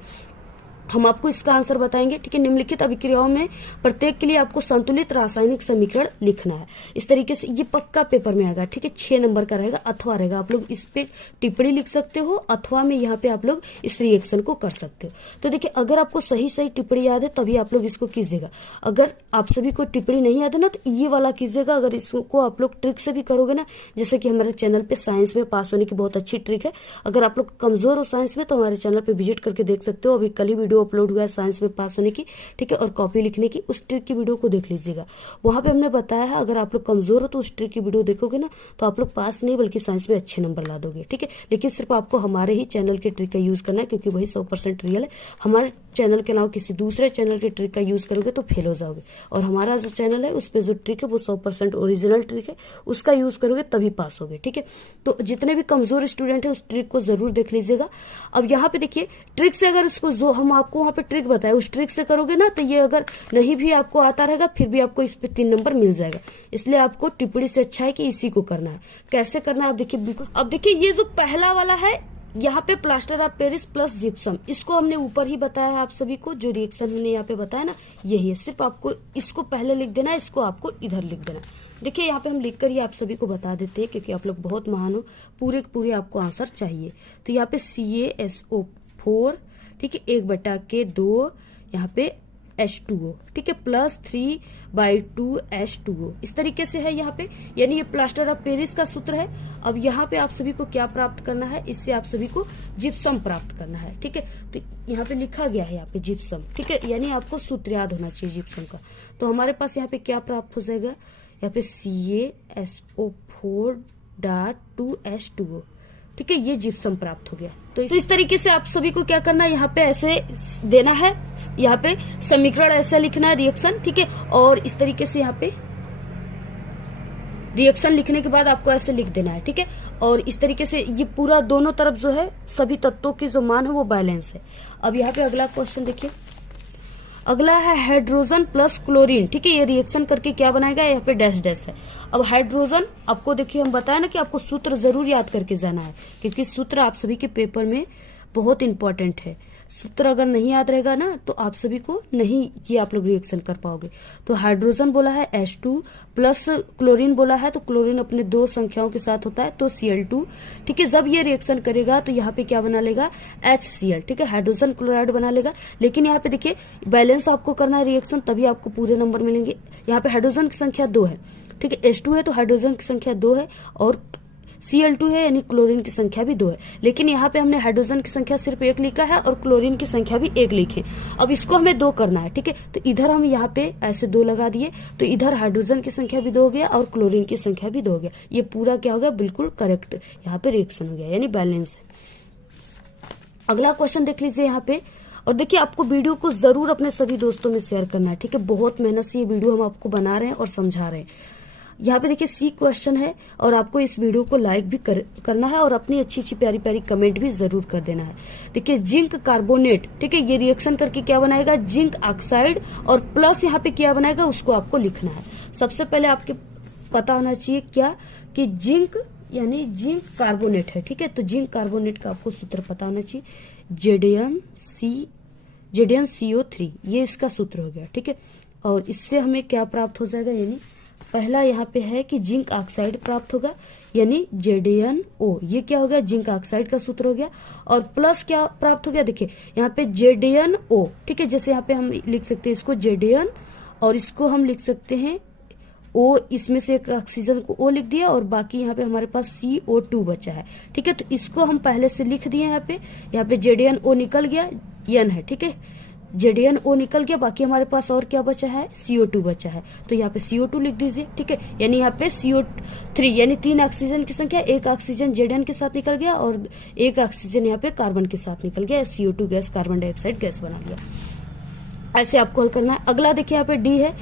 हम आपको इसका आंसर बताएंगे, ठीक है। निम्नलिखित अभिक्रियाओं में प्रत्येक के लिए आपको संतुलित रासायनिक समीकरण लिखना है। इस तरीके से ये पक्का पेपर में आएगा, ठीक है, 6 नंबर का रहेगा, अथवा रहेगा, आप लोग इस पे टिप्पणी लिख सकते हो, अथवा में यहाँ पे आप लोग इस रिएक्शन को कर सकते हो। तो देखिए अगर आपको सही सही टिप्पणी याद है तभी आप लोग इसको कीजिएगा, अगर आप सभी को टिप्पणी नहीं याद है ना तो ये वाला कीजिएगा। अगर इसको आप लोग ट्रिक से भी करोगे ना, जैसे कि हमारे चैनल पे साइंस में पास होने की बहुत अच्छी ट्रिक है, अगर आप लोग कमजोर हो साइंस में तो हमारे चैनल पे विजिट करके देख सकते हो। अभी कल ही वीडियो अपलोड हुआ है साइंस में पास होने की, ठीक है, और कॉपी लिखने की, उस ट्रिक की वीडियो को देख लीजिएगा। वहां पे हमने बताया है अगर आप लोग कमजोर हो तो उस ट्रिक की वीडियो देखोगे ना तो आप लोग पास नहीं बल्कि साइंस में अच्छे नंबर ला दोगे, ठीक है। लेकिन सिर्फ आपको हमारे ही चैनल के ट्रिक का यूज करना है, क्योंकि वही 100% रियल है। हमारे चैनल के अलावा किसी दूसरे चैनल के ट्रिक का यूज करोगे तो फेल हो जाओगे। और हमारा जो चैनल है उस पे जो ट्रिक है वो 100% ओरिजिनल ट्रिक है, उसका यूज करोगे तभी पास होगे। ठीक है, तो जितने भी कमजोर स्टूडेंट है उस ट्रिक को जरूर देख लीजिएगा। अब यहाँ पे देखिए ट्रिक से अगर उसको जो हम आपको वहां पे ट्रिक बताए उस ट्रिक से करोगे ना तो ये अगर नहीं भी आपको आता रहेगा फिर भी आपको इस पे 3 नंबर मिल जाएगा। इसलिए आपको टिप्पणी से अच्छा है कि इसी को करना है। कैसे करना है आप देखिए बिल्कुल। अब देखिए ये जो पहला वाला है यहाँ पे plaster of Paris plus gypsum, इसको हमने ऊपर ही बताया है आप सभी को, जो रिएक्शन हमने यहाँ पे बताया ना यही है। सिर्फ आपको इसको पहले लिख देना है, इसको आपको इधर लिख देना है। देखिए यहाँ पे हम लिखकर ही आप सभी को बता देते हैं क्योंकि आप लोग बहुत महान हो, पूरे आपको आंसर चाहिए। तो यहाँ पे CaSO4, ठीक है, 1/2 यहाँ पे H2O, ठीक है, प्लस 3/2 H2O, इस तरीके से है यहाँ पे, यानी ये प्लास्टर ऑफ पेरिस का सूत्र है। अब यहाँ पे आप सभी को क्या प्राप्त करना है, इससे आप सभी को जिप्सम प्राप्त करना है। ठीक है, तो यहाँ पे लिखा गया है यहाँ पे जिप्सम, ठीक है, यानी आपको सूत्र याद होना चाहिए जिप्सम का। तो हमारे पास यहाँ पे क्या प्राप्त हो जाएगा, यहाँ पे CaSO4.2H2O, ठीक है, ये जिप्सम प्राप्त हो गया। तो इस तरीके से आप सभी को क्या करना है, यहाँ पे ऐसे देना है, यहाँ पे समीकरण ऐसा लिखना है रिएक्शन, ठीक है, और इस तरीके से यहाँ पे रिएक्शन लिखने के बाद आपको ऐसे लिख देना है। ठीक है, और इस तरीके से ये पूरा दोनों तरफ जो है सभी तत्वों की जो मान है वो बैलेंस है। अब यहाँ पे अगला क्वेश्चन देखिए, अगला है हाइड्रोजन प्लस क्लोरीन, ठीक है, ये रिएक्शन करके क्या बनाएगा, यहाँ पे डैश डैश है। अब हाइड्रोजन आपको देखिए हम बताया ना कि आपको सूत्र जरूर याद करके जाना है क्योंकि सूत्र आप सभी के पेपर में बहुत इंपॉर्टेंट है। सूत्र अगर नहीं याद रहेगा ना तो आप सभी को नहीं ये आप लोग रिएक्शन कर पाओगे। तो हाइड्रोजन बोला है H2 प्लस क्लोरीन बोला है, तो क्लोरीन अपने 2 संख्याओं के साथ होता है तो Cl2, ठीक है। जब ये रिएक्शन करेगा तो यहाँ पे क्या बना लेगा, HCl, ठीक है, हाइड्रोजन क्लोराइड बना लेगा। लेकिन यहाँ पे देखिए बैलेंस आपको करना है रिएक्शन, तभी आपको पूरे नंबर मिलेंगे। यहाँ पे हाइड्रोजन की संख्या 2 है, ठीक है, H2 है तो हाइड्रोजन की संख्या 2 है और Cl2 है यानी क्लोरीन की संख्या भी 2 है। लेकिन यहाँ पे हमने हाइड्रोजन की संख्या सिर्फ 1 लिखा है और क्लोरीन की संख्या भी 1 लिखी। अब इसको हमें 2 करना है, ठीक है, तो इधर हम यहाँ पे ऐसे 2 लगा दिए तो इधर हाइड्रोजन की संख्या भी 2 हो गया और क्लोरीन की संख्या भी 2 हो गया। ये पूरा क्या हो गया, बिल्कुल करेक्ट यहाँ पे रिएक्शन हो गया, यानी बैलेंस है। अगला क्वेश्चन देख लीजिए यहाँ पे, और देखिए आपको वीडियो को जरूर अपने सभी दोस्तों में शेयर करना है, ठीक है, बहुत मेहनत से ये वीडियो हम आपको बना रहे हैं और समझा रहे हैं। यहाँ पे देखिए C क्वेश्चन है और आपको इस वीडियो को लाइक भी करना है और अपनी अच्छी अच्छी प्यारी प्यारी कमेंट भी जरूर कर देना है। देखिए जिंक कार्बोनेट, ठीक है, ये रिएक्शन करके क्या बनाएगा, जिंक ऑक्साइड, और प्लस यहाँ पे क्या बनाएगा उसको आपको लिखना है। सबसे पहले आपके पता होना चाहिए क्या कि जिंक यानी जिंक कार्बोनेट है, ठीक है, तो जिंक कार्बोनेट का आपको सूत्र पता होना चाहिए, ZnCO3, ये इसका सूत्र हो गया, ठीक है। और इससे हमें क्या प्राप्त हो जाएगा, यानी पहला यहाँ पे है कि जिंक ऑक्साइड प्राप्त होगा यानी ZnO, ये क्या हो गया, जिंक ऑक्साइड का सूत्र हो गया। और प्लस क्या प्राप्त हो गया, देखिए यहाँ पे ZnO, ठीक है, जैसे यहाँ पे हम लिख सकते हैं इसको Zn और इसको हम लिख सकते हैं O, इसमें से एक ऑक्सीजन को O लिख दिया और बाकी यहाँ पे हमारे पास CO2 बचा है, ठीक है, तो इसको हम पहले से लिख दिए। यहाँ पे ZnO निकल गया, N है, ठीक है, ZnO निकल गया, बाकी हमारे पास और क्या बचा है, CO2 बचा है, तो यहाँ पे CO2 लिख दीजिए, ठीक है, यानी यहाँ पे CO3 यानी 3 ऑक्सीजन की संख्या, 1 ऑक्सीजन Zn के साथ निकल गया और 1 ऑक्सीजन यहाँ पे कार्बन के साथ निकल गया, CO2 gas carbon dioxide gas बना लिया। ऐसे आपको हल करना है। अगला देखिए यहाँ पे D है,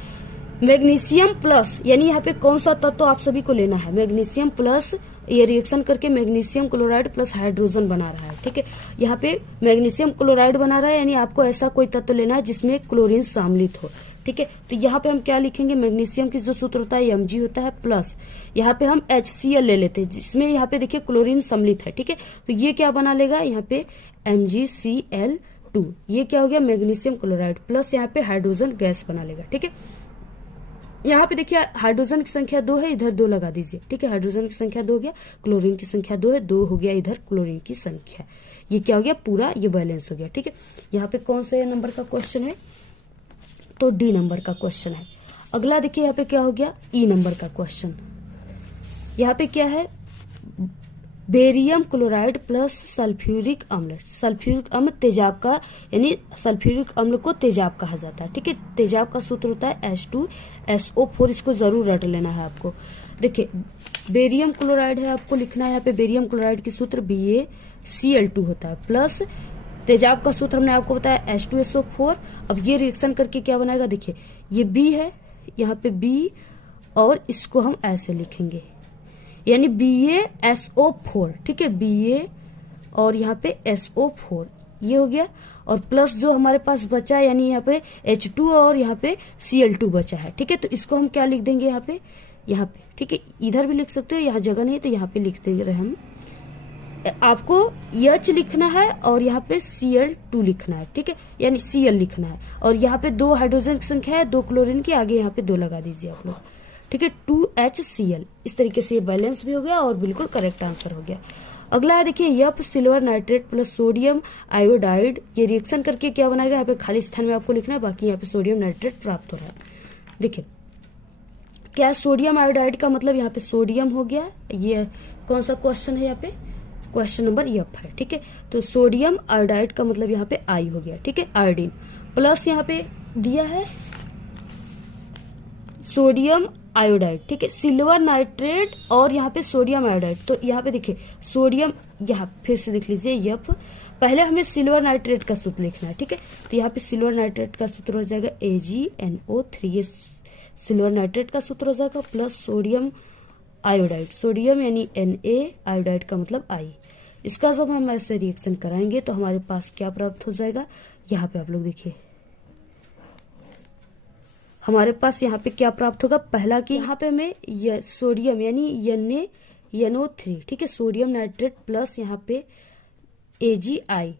मैग्नीशियम प्लस, यानी यहाँ पे कौन सा तत्व आप सभी को लेना है, मैग्नीशियम प्लस, ये रिएक्शन करके मैग्नीशियम क्लोराइड प्लस हाइड्रोजन बना रहा है, ठीक है, यहाँ पे मैग्नीशियम क्लोराइड बना रहा है यानी आपको ऐसा कोई तत्व लेना है जिसमें क्लोरीन सम्मिलित हो, ठीक है। तो यहाँ पे हम क्या लिखेंगे, मैग्नीशियम की जो सूत्र होता है Mg होता है, प्लस यहाँ पे हम HCl ले लेते हैं जिसमें यहाँ पे देखिए क्लोरीन सम्मिलित है, ठीक है, तो ये क्या बना लेगा, यहाँ पे MgCl2, ये क्या हो गया, मैग्नीशियम क्लोराइड प्लस यहाँ पे हाइड्रोजन गैस बना लेगा, ठीक है। यहाँ पे देखिए हाइड्रोजन की संख्या 2 है, इधर 2 लगा दीजिए, ठीक है, हाइड्रोजन की संख्या 2 हो गया, क्लोरीन की संख्या 2 है, 2 हो गया इधर क्लोरीन की संख्या, ये क्या हो गया, पूरा ये बैलेंस हो गया, ठीक है। यहाँ पे कौन सा नंबर का क्वेश्चन है, तो D नंबर का क्वेश्चन है। अगला देखिए यहाँ पे क्या हो गया, E नंबर का क्वेश्चन। यहाँ पे क्या है, बेरियम क्लोराइड प्लस सल्फ्यूरिक अम्ल, सल्फ्यूरिक अम्ल तेजाब का, यानी सल्फ्यूरिक अम्ल को तेजाब कहा जाता है, ठीक है, तेजाब का सूत्र होता है H2SO4, इसको जरूर रट लेना है आपको। देखिए बेरियम क्लोराइड है, आपको लिखना है यहाँ पे बेरियम क्लोराइड की सूत्र BaCl2 होता है, प्लस तेजाब का सूत्र हमने आपको बताया H2SO4। अब ये रिएक्शन करके क्या बनाएगा, देखिए ये B है, यहाँ पे B, और इसको हम ऐसे लिखेंगे यानी BaSO4, ठीक है, Ba और यहाँ पे SO4 ये हो गया, और प्लस जो हमारे पास बचा है यानी यहाँ पे H2 और यहाँ पे Cl2 बचा है, ठीक है। तो इसको हम क्या लिख देंगे यहाँ पे, ठीक है, इधर भी लिख सकते हो, यहाँ जगह नहीं तो यहाँ पे लिख देंगे हम। आपको H लिखना है और यहाँ पे Cl2 लिखना है, ठीक है, यानी Cl लिखना है, और यहाँ पे 2 हाइड्रोजन की संख्या है, 2 क्लोरीन की, आगे यहाँ पे 2 लगा दीजिए आप लोग, ठीक है, 2HCl। इस तरीके से ये बैलेंस भी हो गया और बिल्कुल करेक्ट आंसर हो गया। अगला है देखिए यप silver nitrate plus sodium iodide, ये रिएक्शन करके क्या बनाएगा, यहाँ पे खाली स्थान में आपको लिखना है, बाकी यहाँ पे सोडियम नाइट्रेट प्राप्त हो रहा है। देखिए क्या सोडियम आयोडाइड का मतलब यहाँ पे सोडियम हो गया, ये कौन सा क्वेश्चन है, यहाँ पे क्वेश्चन नंबर यप है, ठीक है। तो सोडियम आयोडाइड का मतलब यहाँ पे आई हो गया, ठीक है, आयोडीन, प्लस यहाँ पे दिया है सोडियम आयोडाइड, ठीक है, सिल्वर नाइट्रेट और यहाँ पे सोडियम आयोडाइड। तो यहाँ पे देखिए सोडियम, यहाँ फिर से देख लीजिए यप, पहले हमें सिल्वर नाइट्रेट का सूत्र लिखना है, ठीक है। तो यहाँ पे सिल्वर नाइट्रेट का सूत्र हो जाएगा AgNO3, ये सिल्वर नाइट्रेट का सूत्र हो जाएगा, प्लस सोडियम आयोडाइड, सोडियम यानी Na, आयोडाइड का मतलब I। इसका जब हम ऐसे रिएक्शन कराएंगे तो हमारे पास क्या प्राप्त हो जाएगा, यहाँ पे आप लोग देखिए हमारे पास यहाँ पे क्या प्राप्त होगा, पहला कि यहाँ पे हमें सोडियम यानी NO3, ठीक है, सोडियम नाइट्रेट प्लस यहाँ पे AgI,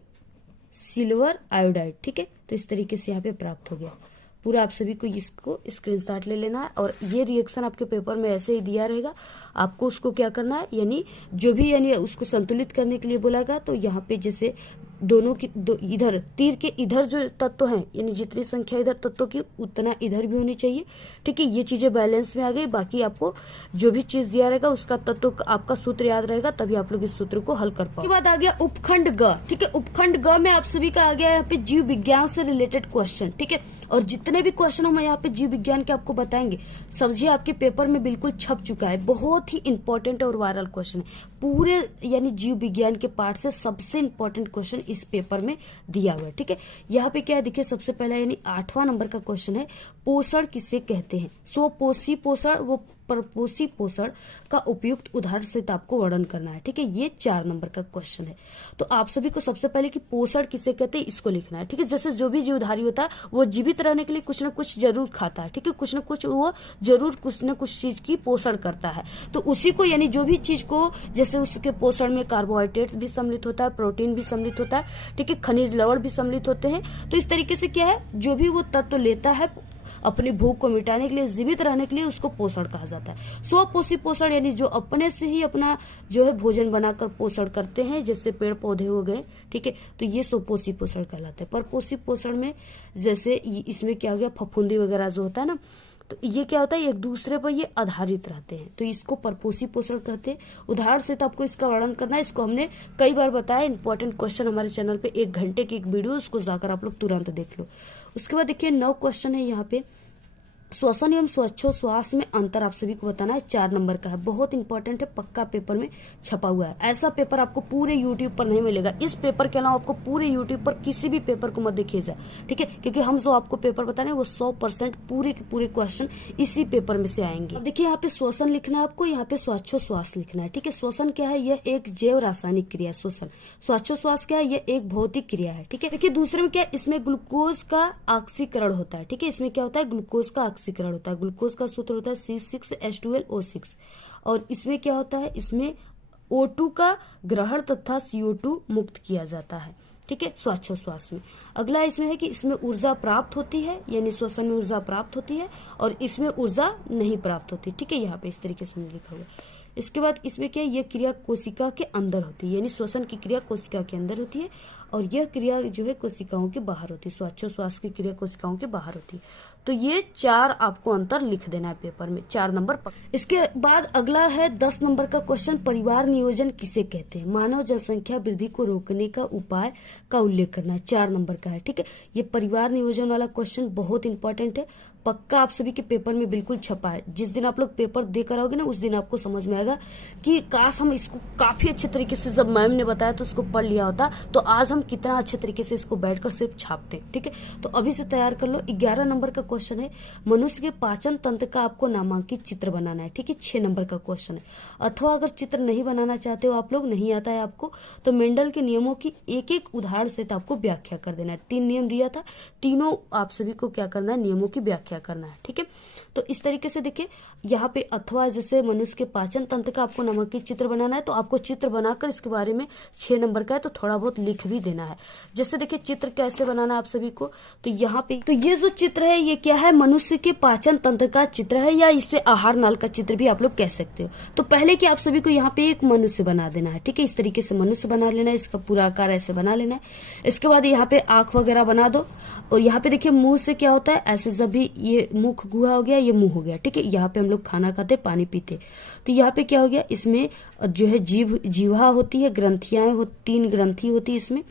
सिल्वर आयोडाइड, ठीक है। तो इस तरीके से यहाँ पे प्राप्त हो गया। पूरा आप सभी को इसको स्क्रीनशॉट ले लेना है, और ये रिएक्शन आपके पेपर में ऐसे ही दिया रहेगा, आपको उसको क्या करना है, यानी जो भी यानी उसको संतुलित करने के लिए बोलागा, तो यहाँ पे जैसे दोनों की इधर तीर के इधर जो तत्व हैं, यानी जितनी संख्या इधर तत्वों की उतना इधर भी होनी चाहिए, ठीक है। ये चीजें बैलेंस में आ गई। बाकी आपको जो भी चीज दिया रहेगा उसका तत्व आपका सूत्र याद रहेगा, तभी आप लोग इस सूत्र को हल कर पाओगे। उसके बाद आ गया उपखंड ग, ठीक है। उपखंड ग में आप सभी का आ गया यहाँ पे जीव विज्ञान से रिलेटेड क्वेश्चन, ठीक है। और जितने भी क्वेश्चन हम यहाँ पे जीव विज्ञान के आपको बताएंगे, समझिए आपके पेपर में बिल्कुल छप चुका है। बहुत ही इंपॉर्टेंट और वायरल क्वेश्चन है, पूरे यानी जीव विज्ञान के पार्ट से सबसे इंपॉर्टेंट क्वेश्चन इस पेपर में दिया हुआ है, ठीक है। यहाँ पे क्या है देखिए, सबसे पहला यानी 8वां नंबर का क्वेश्चन है, पोषण किसे कहते हैं। स्वपोषी पोषण व परपोषी पोषण का उपयुक्त उदाहरण से आपको वर्णन करना है, ठीक है। ये 4 नंबर का क्वेश्चन है। तो आप सभी को सबसे पहले कि पोषण किसे कहते हैं इसको लिखना है, ठीक है। जैसे जो भी जीवधारी होता है वो जीवित रहने के लिए कुछ न कुछ जरूर खाता है, ठीक है, कुछ न कुछ वो जरूर कुछ न कुछ चीज की पोषण करता है। तो उसी को यानी जो भी चीज को, जैसे उसके पोषण में कार्बोहाइड्रेट्स भी सम्मिलित होता है, प्रोटीन भी सम्मिलित होता है, ठीक है, खनिज लवण भी सम्मिलित होते हैं। तो इस तरीके से क्या है, जो भी वो तत्व लेता है अपनी भूख को मिटाने के लिए, जीवित रहने के लिए, उसको पोषण कहा जाता है। स्वपोषी पोषण यानी जो अपने से ही अपना जो है भोजन बनाकर पोषण करते हैं, जैसे पेड़ पौधे हो गए, ठीक है, तो ये स्वपोषी पोषण कहलाता है। परपोषी पोषण में जैसे इसमें क्या हो गया, फफूंदी वगैरह जो होता है ना, तो ये क्या होता है, एक दूसरे पर ये आधारित रहते हैं, तो इसको परपोषी पोषण कहते हैं। उदाहरण से तो आपको इसका वर्णन करना है, इसको हमने कई बार बताया। इंपॉर्टेंट क्वेश्चन हमारे चैनल पे 1 घंटे की एक वीडियो, उसको जाकर आप लोग तुरंत देख लो। उसके बाद देखिए 9 क्वेश्चन है यहाँ पे, श्वसन एवं श्वासोच्छ्वास में अंतर आप सभी को बताना है। 4 नंबर का है, बहुत इंपॉर्टेंट है, पक्का पेपर में छपा हुआ है। ऐसा पेपर आपको पूरे यूट्यूब पर नहीं मिलेगा। इस पेपर के अलावा आपको पूरे यूट्यूब पर किसी भी पेपर को मत देखिएगा, ठीक है, क्योंकि हम जो आपको पेपर बता रहे हैं वो 100% पूरे के पूरे क्वेश्चन इसी पेपर में से आएंगे। अब देखिए यहाँ पे श्वसन लिखना है आपको, यहाँ पे श्वासोच्छ्वास लिखना है, ठीक है। श्वसन क्या है, यह एक जैव रासायनिक क्रिया है श्वसन। श्वासोच्छ्वास क्या है, यह एक भौतिक क्रिया है, ठीक है। देखिए दूसरे में क्या है, इसमें ग्लूकोज का ऑक्सीकरण होता है, ठीक है। इसमें क्या होता है, ग्लूकोज का ऑक्सीकरण होता है। ग्लूकोज का सूत्र होता है C6H12O6। और इसमें क्या होता है, इसमें O2 का ग्रहण तथा CO2 मुक्त किया जाता है, ठीक है, श्वासोच्छ्वास में। अगला इसमें है कि इसमें ऊर्जा प्राप्त होती है, यानी श्वसन में ऊर्जा प्राप्त होती है, और इसमें ऊर्जा नहीं प्राप्त होती, ठीक है, यहाँ पे इस तरीके से लिखा हुआ है। इसके बाद इसमें क्या है, यह क्रिया कोशिका के अंदर होती है, यानी श्वसन की क्रिया कोशिका के अंदर होती है, और यह क्रिया जो है कोशिकाओं के बाहर होती है। श्वासोच्छ्वास की क्रिया कोशिकाओं के बाहर होती है। तो ये 4 आपको अंतर लिख देना है पेपर में, 4 नंबर पर। इसके बाद अगला है 10 नंबर का क्वेश्चन, परिवार नियोजन किसे कहते हैं। मानव जनसंख्या वृद्धि को रोकने का उपाय का उल्लेख करना है, 4 नंबर का है, ठीक है। ये परिवार नियोजन वाला क्वेश्चन बहुत इंपॉर्टेंट है, पक्का आप सभी के पेपर में बिल्कुल छपा है। जिस दिन आप लोग पेपर देकर आओगे ना, उस दिन आपको समझ में आएगा कि काश हम इसको काफी अच्छे तरीके से, जब मैम ने बताया तो उसको पढ़ लिया होता। तो आज हम हम कितना अच्छे तरीके से इसको बैठकर सिर्फ छापते हैं। ठीक है, तो अभी से तैयार कर लो। 11 नंबर का क्वेश्चन है, मनुष्य के पाचन तंत्र का आपको नामांकित चित्र बनाना है। ठीक है, 6 नंबर का क्वेश्चन है। अथवा अगर चित्र नहीं बनाना चाहते हो आप लोग, नहीं आता है आपको, तो मेंडल के नियमों की एक एक उदाहरण से आपको व्याख्या कर देना है। 3 नियम दिया था, तीनों आप सभी को क्या करना है, नियमों की व्याख्या करना है। ठीक है, तो इस तरीके से देखिए यहाँ पे अथवा जैसे मनुष्य के पाचन तंत्र का आपको नामांकित चित्र बनाना है, तो आपको चित्र बनाकर इसके बारे में 6 नंबर का है तो थोड़ा बहुत लिख भी देना है। जैसे देखिए चित्र कैसे बनाना है आप सभी को, तो यहाँ पे तो ये जो चित्र है ये क्या है, मनुष्य के पाचन तंत्र का चित्र है, या इसे आहार नाल का चित्र भी आप लोग कह सकते हो। तो पहले कि आप सभी को यहाँ पे एक मनुष्य बना देना है। ठीक है, इस तरीके से मनुष्य बना लेना है, इसका पूरा आकार ऐसे बना लेना है। इसके बाद यहाँ पे आंख वगैरह बना दो, और यहाँ पे देखिए मुंह से क्या होता है, ऐसे जब भी ये मुख गुहा हो गया, ये मुंह हो गया। ठीक है, यहाँ पे हम लोग खाना खाते, पानी पीते, तो यहाँ पे क्या हो गया, इसमें जो है जीवा होती है, ग्रंथियां 3 ग्रंथि होती है इसमें।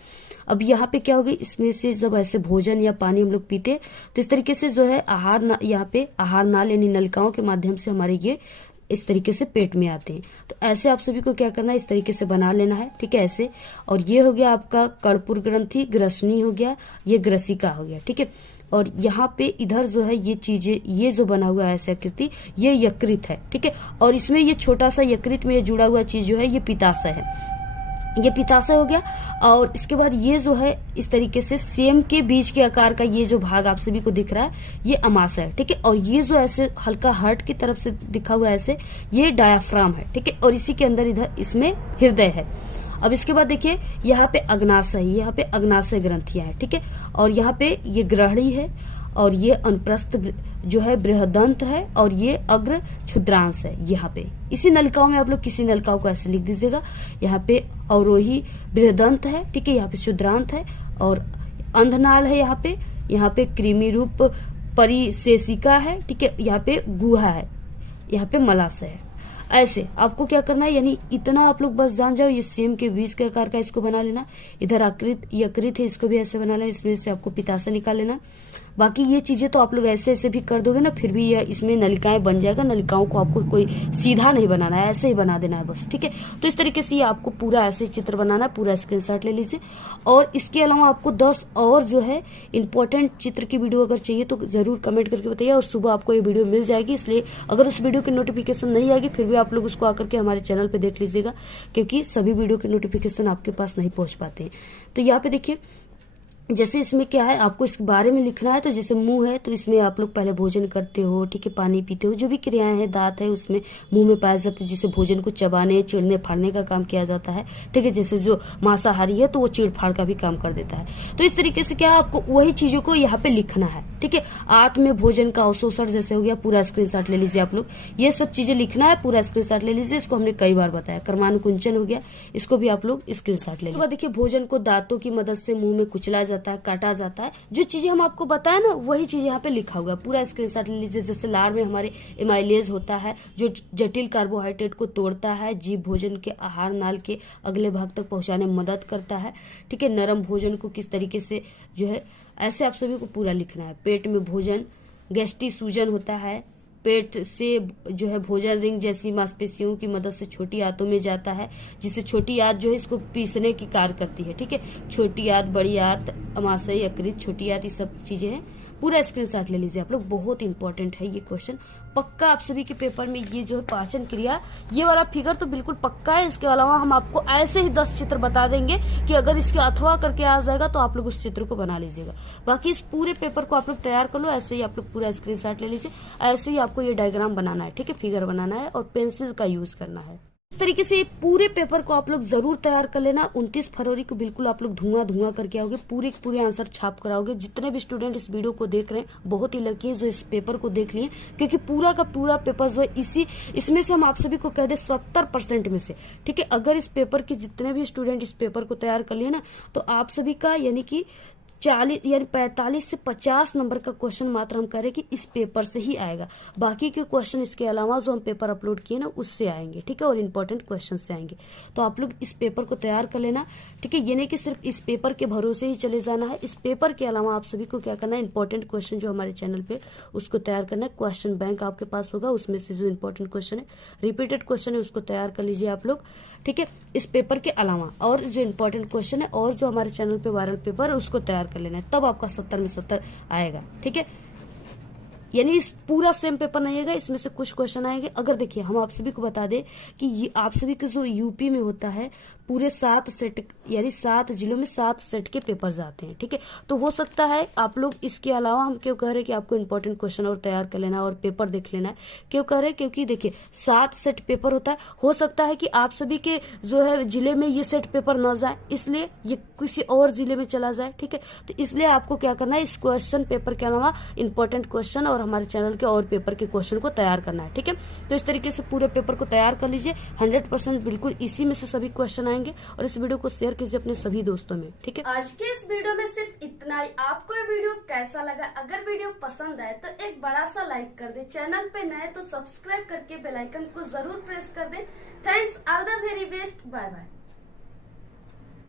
अब यहाँ पे क्या हो गई, इसमें से जब ऐसे भोजन या पानी हम लोग पीते, तो इस तरीके से जो है यहाँ पे आहार नाल यानी नलिकाओं के माध्यम से हमारे ये इस तरीके से पेट में आते हैं। तो ऐसे आप सभी को क्या करना है, इस तरीके से बना लेना है। ठीक है, ऐसे। और ये हो गया आपका कर्पूर ग्रंथि, ग्रसनी हो गया, ये ग्रसिका हो गया। ठीक है, और यहाँ पे इधर जो है ये चीजें, ये जो बना हुआ है ऐसे आकृति, ये यकृत है। ठीक है, और इसमें ये छोटा सा यकृत में ये जुड़ा हुआ चीज जो है ये पित्ताशय है, ये पित्ताशय हो गया। और इसके बाद ये जो है इस तरीके से सेम के बीज के आकार का ये जो भाग आप सभी को दिख रहा है ये अमाशय है। ठीक है, और ये जो ऐसे हल्का हार्ट की तरफ से दिखा हुआ है ऐसे, ये डायाफ्राम है। ठीक है, और इसी के अंदर इधर इसमें हृदय है। अब इसके बाद देखिए यहाँ पे अग्नाशय, यहाँ पे अग्नाशय ग्रंथियां है। ठीक है, और यहाँ पे ये ग्रहणी है, और ये अनप्रस्थ जो है बृहदंत्र है, और ये अग्र क्षुद्रांश है। यहाँ पे इसी नलिकाओं में आप लोग किसी नलिकाओं को ऐसे लिख दीजिएगा, यहाँ पे अवरोही बृहदंत है। ठीक है, यहाँ पे क्षुद्रांत है, और अंधनाल है, यहाँ पे कृमि रूप परिशेषिका है। ठीक है, यहाँ पे गुहा है, यहाँ पे मलाशय है। ऐसे आपको क्या करना है, यानी इतना आप लोग बस जान जाओ, ये सेम के बीज के आकार का इसको बना लेना। इधर यकृत है, इसको भी ऐसे बना लेना, इसमें से आपको पित्ताशय निकाल लेना। बाकी ये चीजें तो आप लोग ऐसे ऐसे भी कर दोगे ना, फिर भी ये इसमें नलिकाएं बन जाएगा। नलिकाओं को आपको कोई सीधा नहीं बनाना है, ऐसे ही बना देना है बस। ठीक है, तो इस तरीके से ये आपको पूरा ऐसे चित्र बनाना है, पूरा स्क्रीनशॉट ले लीजिए। और इसके अलावा आपको 10 और जो है इंपॉर्टेंट चित्र की वीडियो अगर चाहिए तो जरूर कमेंट करके बताइए, और सुबह आपको ये वीडियो मिल जाएगी। इसलिए अगर उस वीडियो की नोटिफिकेशन नहीं आएगी फिर भी आप लोग उसको आकर के हमारे चैनल पे देख लीजिएगा, क्योंकि सभी वीडियो के नोटिफिकेशन आपके पास नहीं पहुंच पाते हैं। तो यहाँ पे देखिए जैसे इसमें क्या है, आपको इसके बारे में लिखना है। तो जैसे मुंह है, तो इसमें आप लोग पहले भोजन करते हो। ठीक है, पानी पीते हो, जो भी क्रियाएं हैं, दांत है उसमें मुंह में पाए जाते हैं, जिससे भोजन को चबाने, चिड़ने फाड़ने का काम किया जाता है। ठीक है, जैसे जो मांसाहारी है तो वो चीड़ फाड़ का भी काम कर देता है। तो इस तरीके से क्या है, आपको वही चीजों को यहाँ पे लिखना है। ठीक है, आंत में भोजन का अवशोषण जैसे हो गया, पूरा स्क्रीनशॉट ले लीजिए आप लोग। ये सब चीजें लिखना है, पूरा स्क्रीनशॉट ले लीजिए। इसको हमने कई बार बताया। कर्मानुकुंचन हो गया, इसको भी आप लोग स्क्रीनशॉट ले लीजिए। देखिए भोजन को दांतों की मदद से मुंह में कुचला जाता है, काटा जाता है। जो चीजें हम आपको बताए ना वही चीज यहाँ पे लिखा हुआ है, पूरा स्क्रीनशॉट ले लीजिए। जैसे लार में हमारे एमाइलेज होता है जो जटिल कार्बोहाइड्रेट को तोड़ता है, जीव भोजन के आहार नाल के अगले भाग तक पहुंचाने में मदद करता है। ठीक है, नरम भोजन को किस तरीके से जो है, ऐसे आप सभी को पूरा लिखना है। पेट में भोजन, गैस्ट्रिक सूजन होता है, पेट से जो है भोजन रिंग जैसी मांसपेशियों की मदद से छोटी आंतों में जाता है, जिससे छोटी आंत जो है इसको पीसने की कार्य करती है। ठीक है, छोटी आंत, बड़ी आंत, अमाशय, यकृत, छोटी आंत, ये सब चीजें हैं। पूरा स्क्रीनशॉट ले लीजिए आप लोग, बहुत इंपॉर्टेंट है ये क्वेश्चन। पक्का आप सभी के पेपर में ये जो है पाचन क्रिया, ये वाला फिगर तो बिल्कुल पक्का है। इसके अलावा हम आपको ऐसे ही 10 चित्र बता देंगे कि अगर इसके अथवा करके आ जाएगा तो आप लोग उस चित्र को बना लीजिएगा। बाकी इस पूरे पेपर को आप लोग तैयार कर लो, ऐसे ही आप लोग पूरा स्क्रीनशॉट ले लीजिए। ऐसे ही आपको ये डायग्राम बनाना है। ठीक है, फिगर बनाना है और पेंसिल का यूज करना है। इस तरीके से पूरे पेपर को आप लोग जरूर तैयार कर लेना। 29 फरवरी को बिल्कुल आप लोग धुआं करके आओगे, पूरे आंसर छाप कर आओगे। जितने भी स्टूडेंट इस वीडियो को देख रहे हैं बहुत ही लकी है जो इस पेपर को देख लिए, क्योंकि पूरा का पूरा पेपर जो है इसमें से हम आप सभी को कह दे 70% में से। ठीक है, अगर इस पेपर के जितने भी स्टूडेंट इस पेपर को तैयार कर लिए ना, तो आप सभी का यानी कि 40 यानी 45 से 50 नंबर का क्वेश्चन मात्र हम कह रहे हैं कि इस पेपर से ही आएगा। बाकी के क्वेश्चन इसके अलावा जो हम पेपर अपलोड किए ना उससे आएंगे, ठीक है, और इम्पोर्टेंट क्वेश्चन से आएंगे। तो आप लोग इस पेपर को तैयार कर लेना, ठीक है। ये नहीं कि सिर्फ इस पेपर के भरोसे ही चले जाना है, इस पेपर के अलावा आप सभी को क्या करना है, इंपॉर्टेंट क्वेश्चन जो हमारे चैनल पे उसको तैयार करना है। क्वेश्चन बैंक आपके पास होगा, उसमें से जो इंपॉर्टेंट क्वेश्चन है, रिपीटेड क्वेश्चन है, उसको तैयार कर लीजिए आप लोग, ठीक है। इस पेपर के अलावा और जो इंपॉर्टेंट क्वेश्चन है और जो हमारे चैनल पे वायरल पेपर है उसको तैयार कर लेना है, तब आपका 70 में 70 आएगा, ठीक है। यानी इस पूरा सेम पेपर नहीं आएगा, इसमें से कुछ क्वेश्चन आएंगे। अगर देखिए हम आप सभी को बता दें कि ये आप सभी के जो यूपी में होता है पूरे 7 सेट यानी 7 जिलों में 7 सेट के पेपर आते हैं, ठीक है। तो हो सकता है आप लोग इसके अलावा, हम क्यों कह रहे हैं कि आपको इंपॉर्टेंट क्वेश्चन और तैयार कर लेना और पेपर देख लेना है, क्यों कह रहे हैं, क्योंकि देखिए 7 सेट पेपर होता है। हो सकता है कि आप सभी के जो है जिले में ये सेट पेपर न जाए, इसलिए ये किसी और जिले में चला जाए, ठीक है। तो इसलिए आपको क्या करना है, इस क्वेश्चन पेपर के अलावा इंपॉर्टेंट क्वेश्चन और हमारे चैनल के और पेपर के क्वेश्चन को तैयार करना है, ठीक है। तो इस तरीके से पूरे पेपर को तैयार कर लीजिए, 100% बिल्कुल इसी में से सभी क्वेश्चन आएंगे। और इस वीडियो को शेयर कीजिए अपने सभी दोस्तों में, ठीक है। आज के इस वीडियो में सिर्फ इतना ही। आपको ये वीडियो कैसा लगा? अगर वीडियो पसंद आए तो एक बड़ा सा लाइक कर दे, चैनल पे नए तो सब्सक्राइब करके बेल आइकन को जरूर प्रेस कर दे। Thanks, all the very best, bye bye.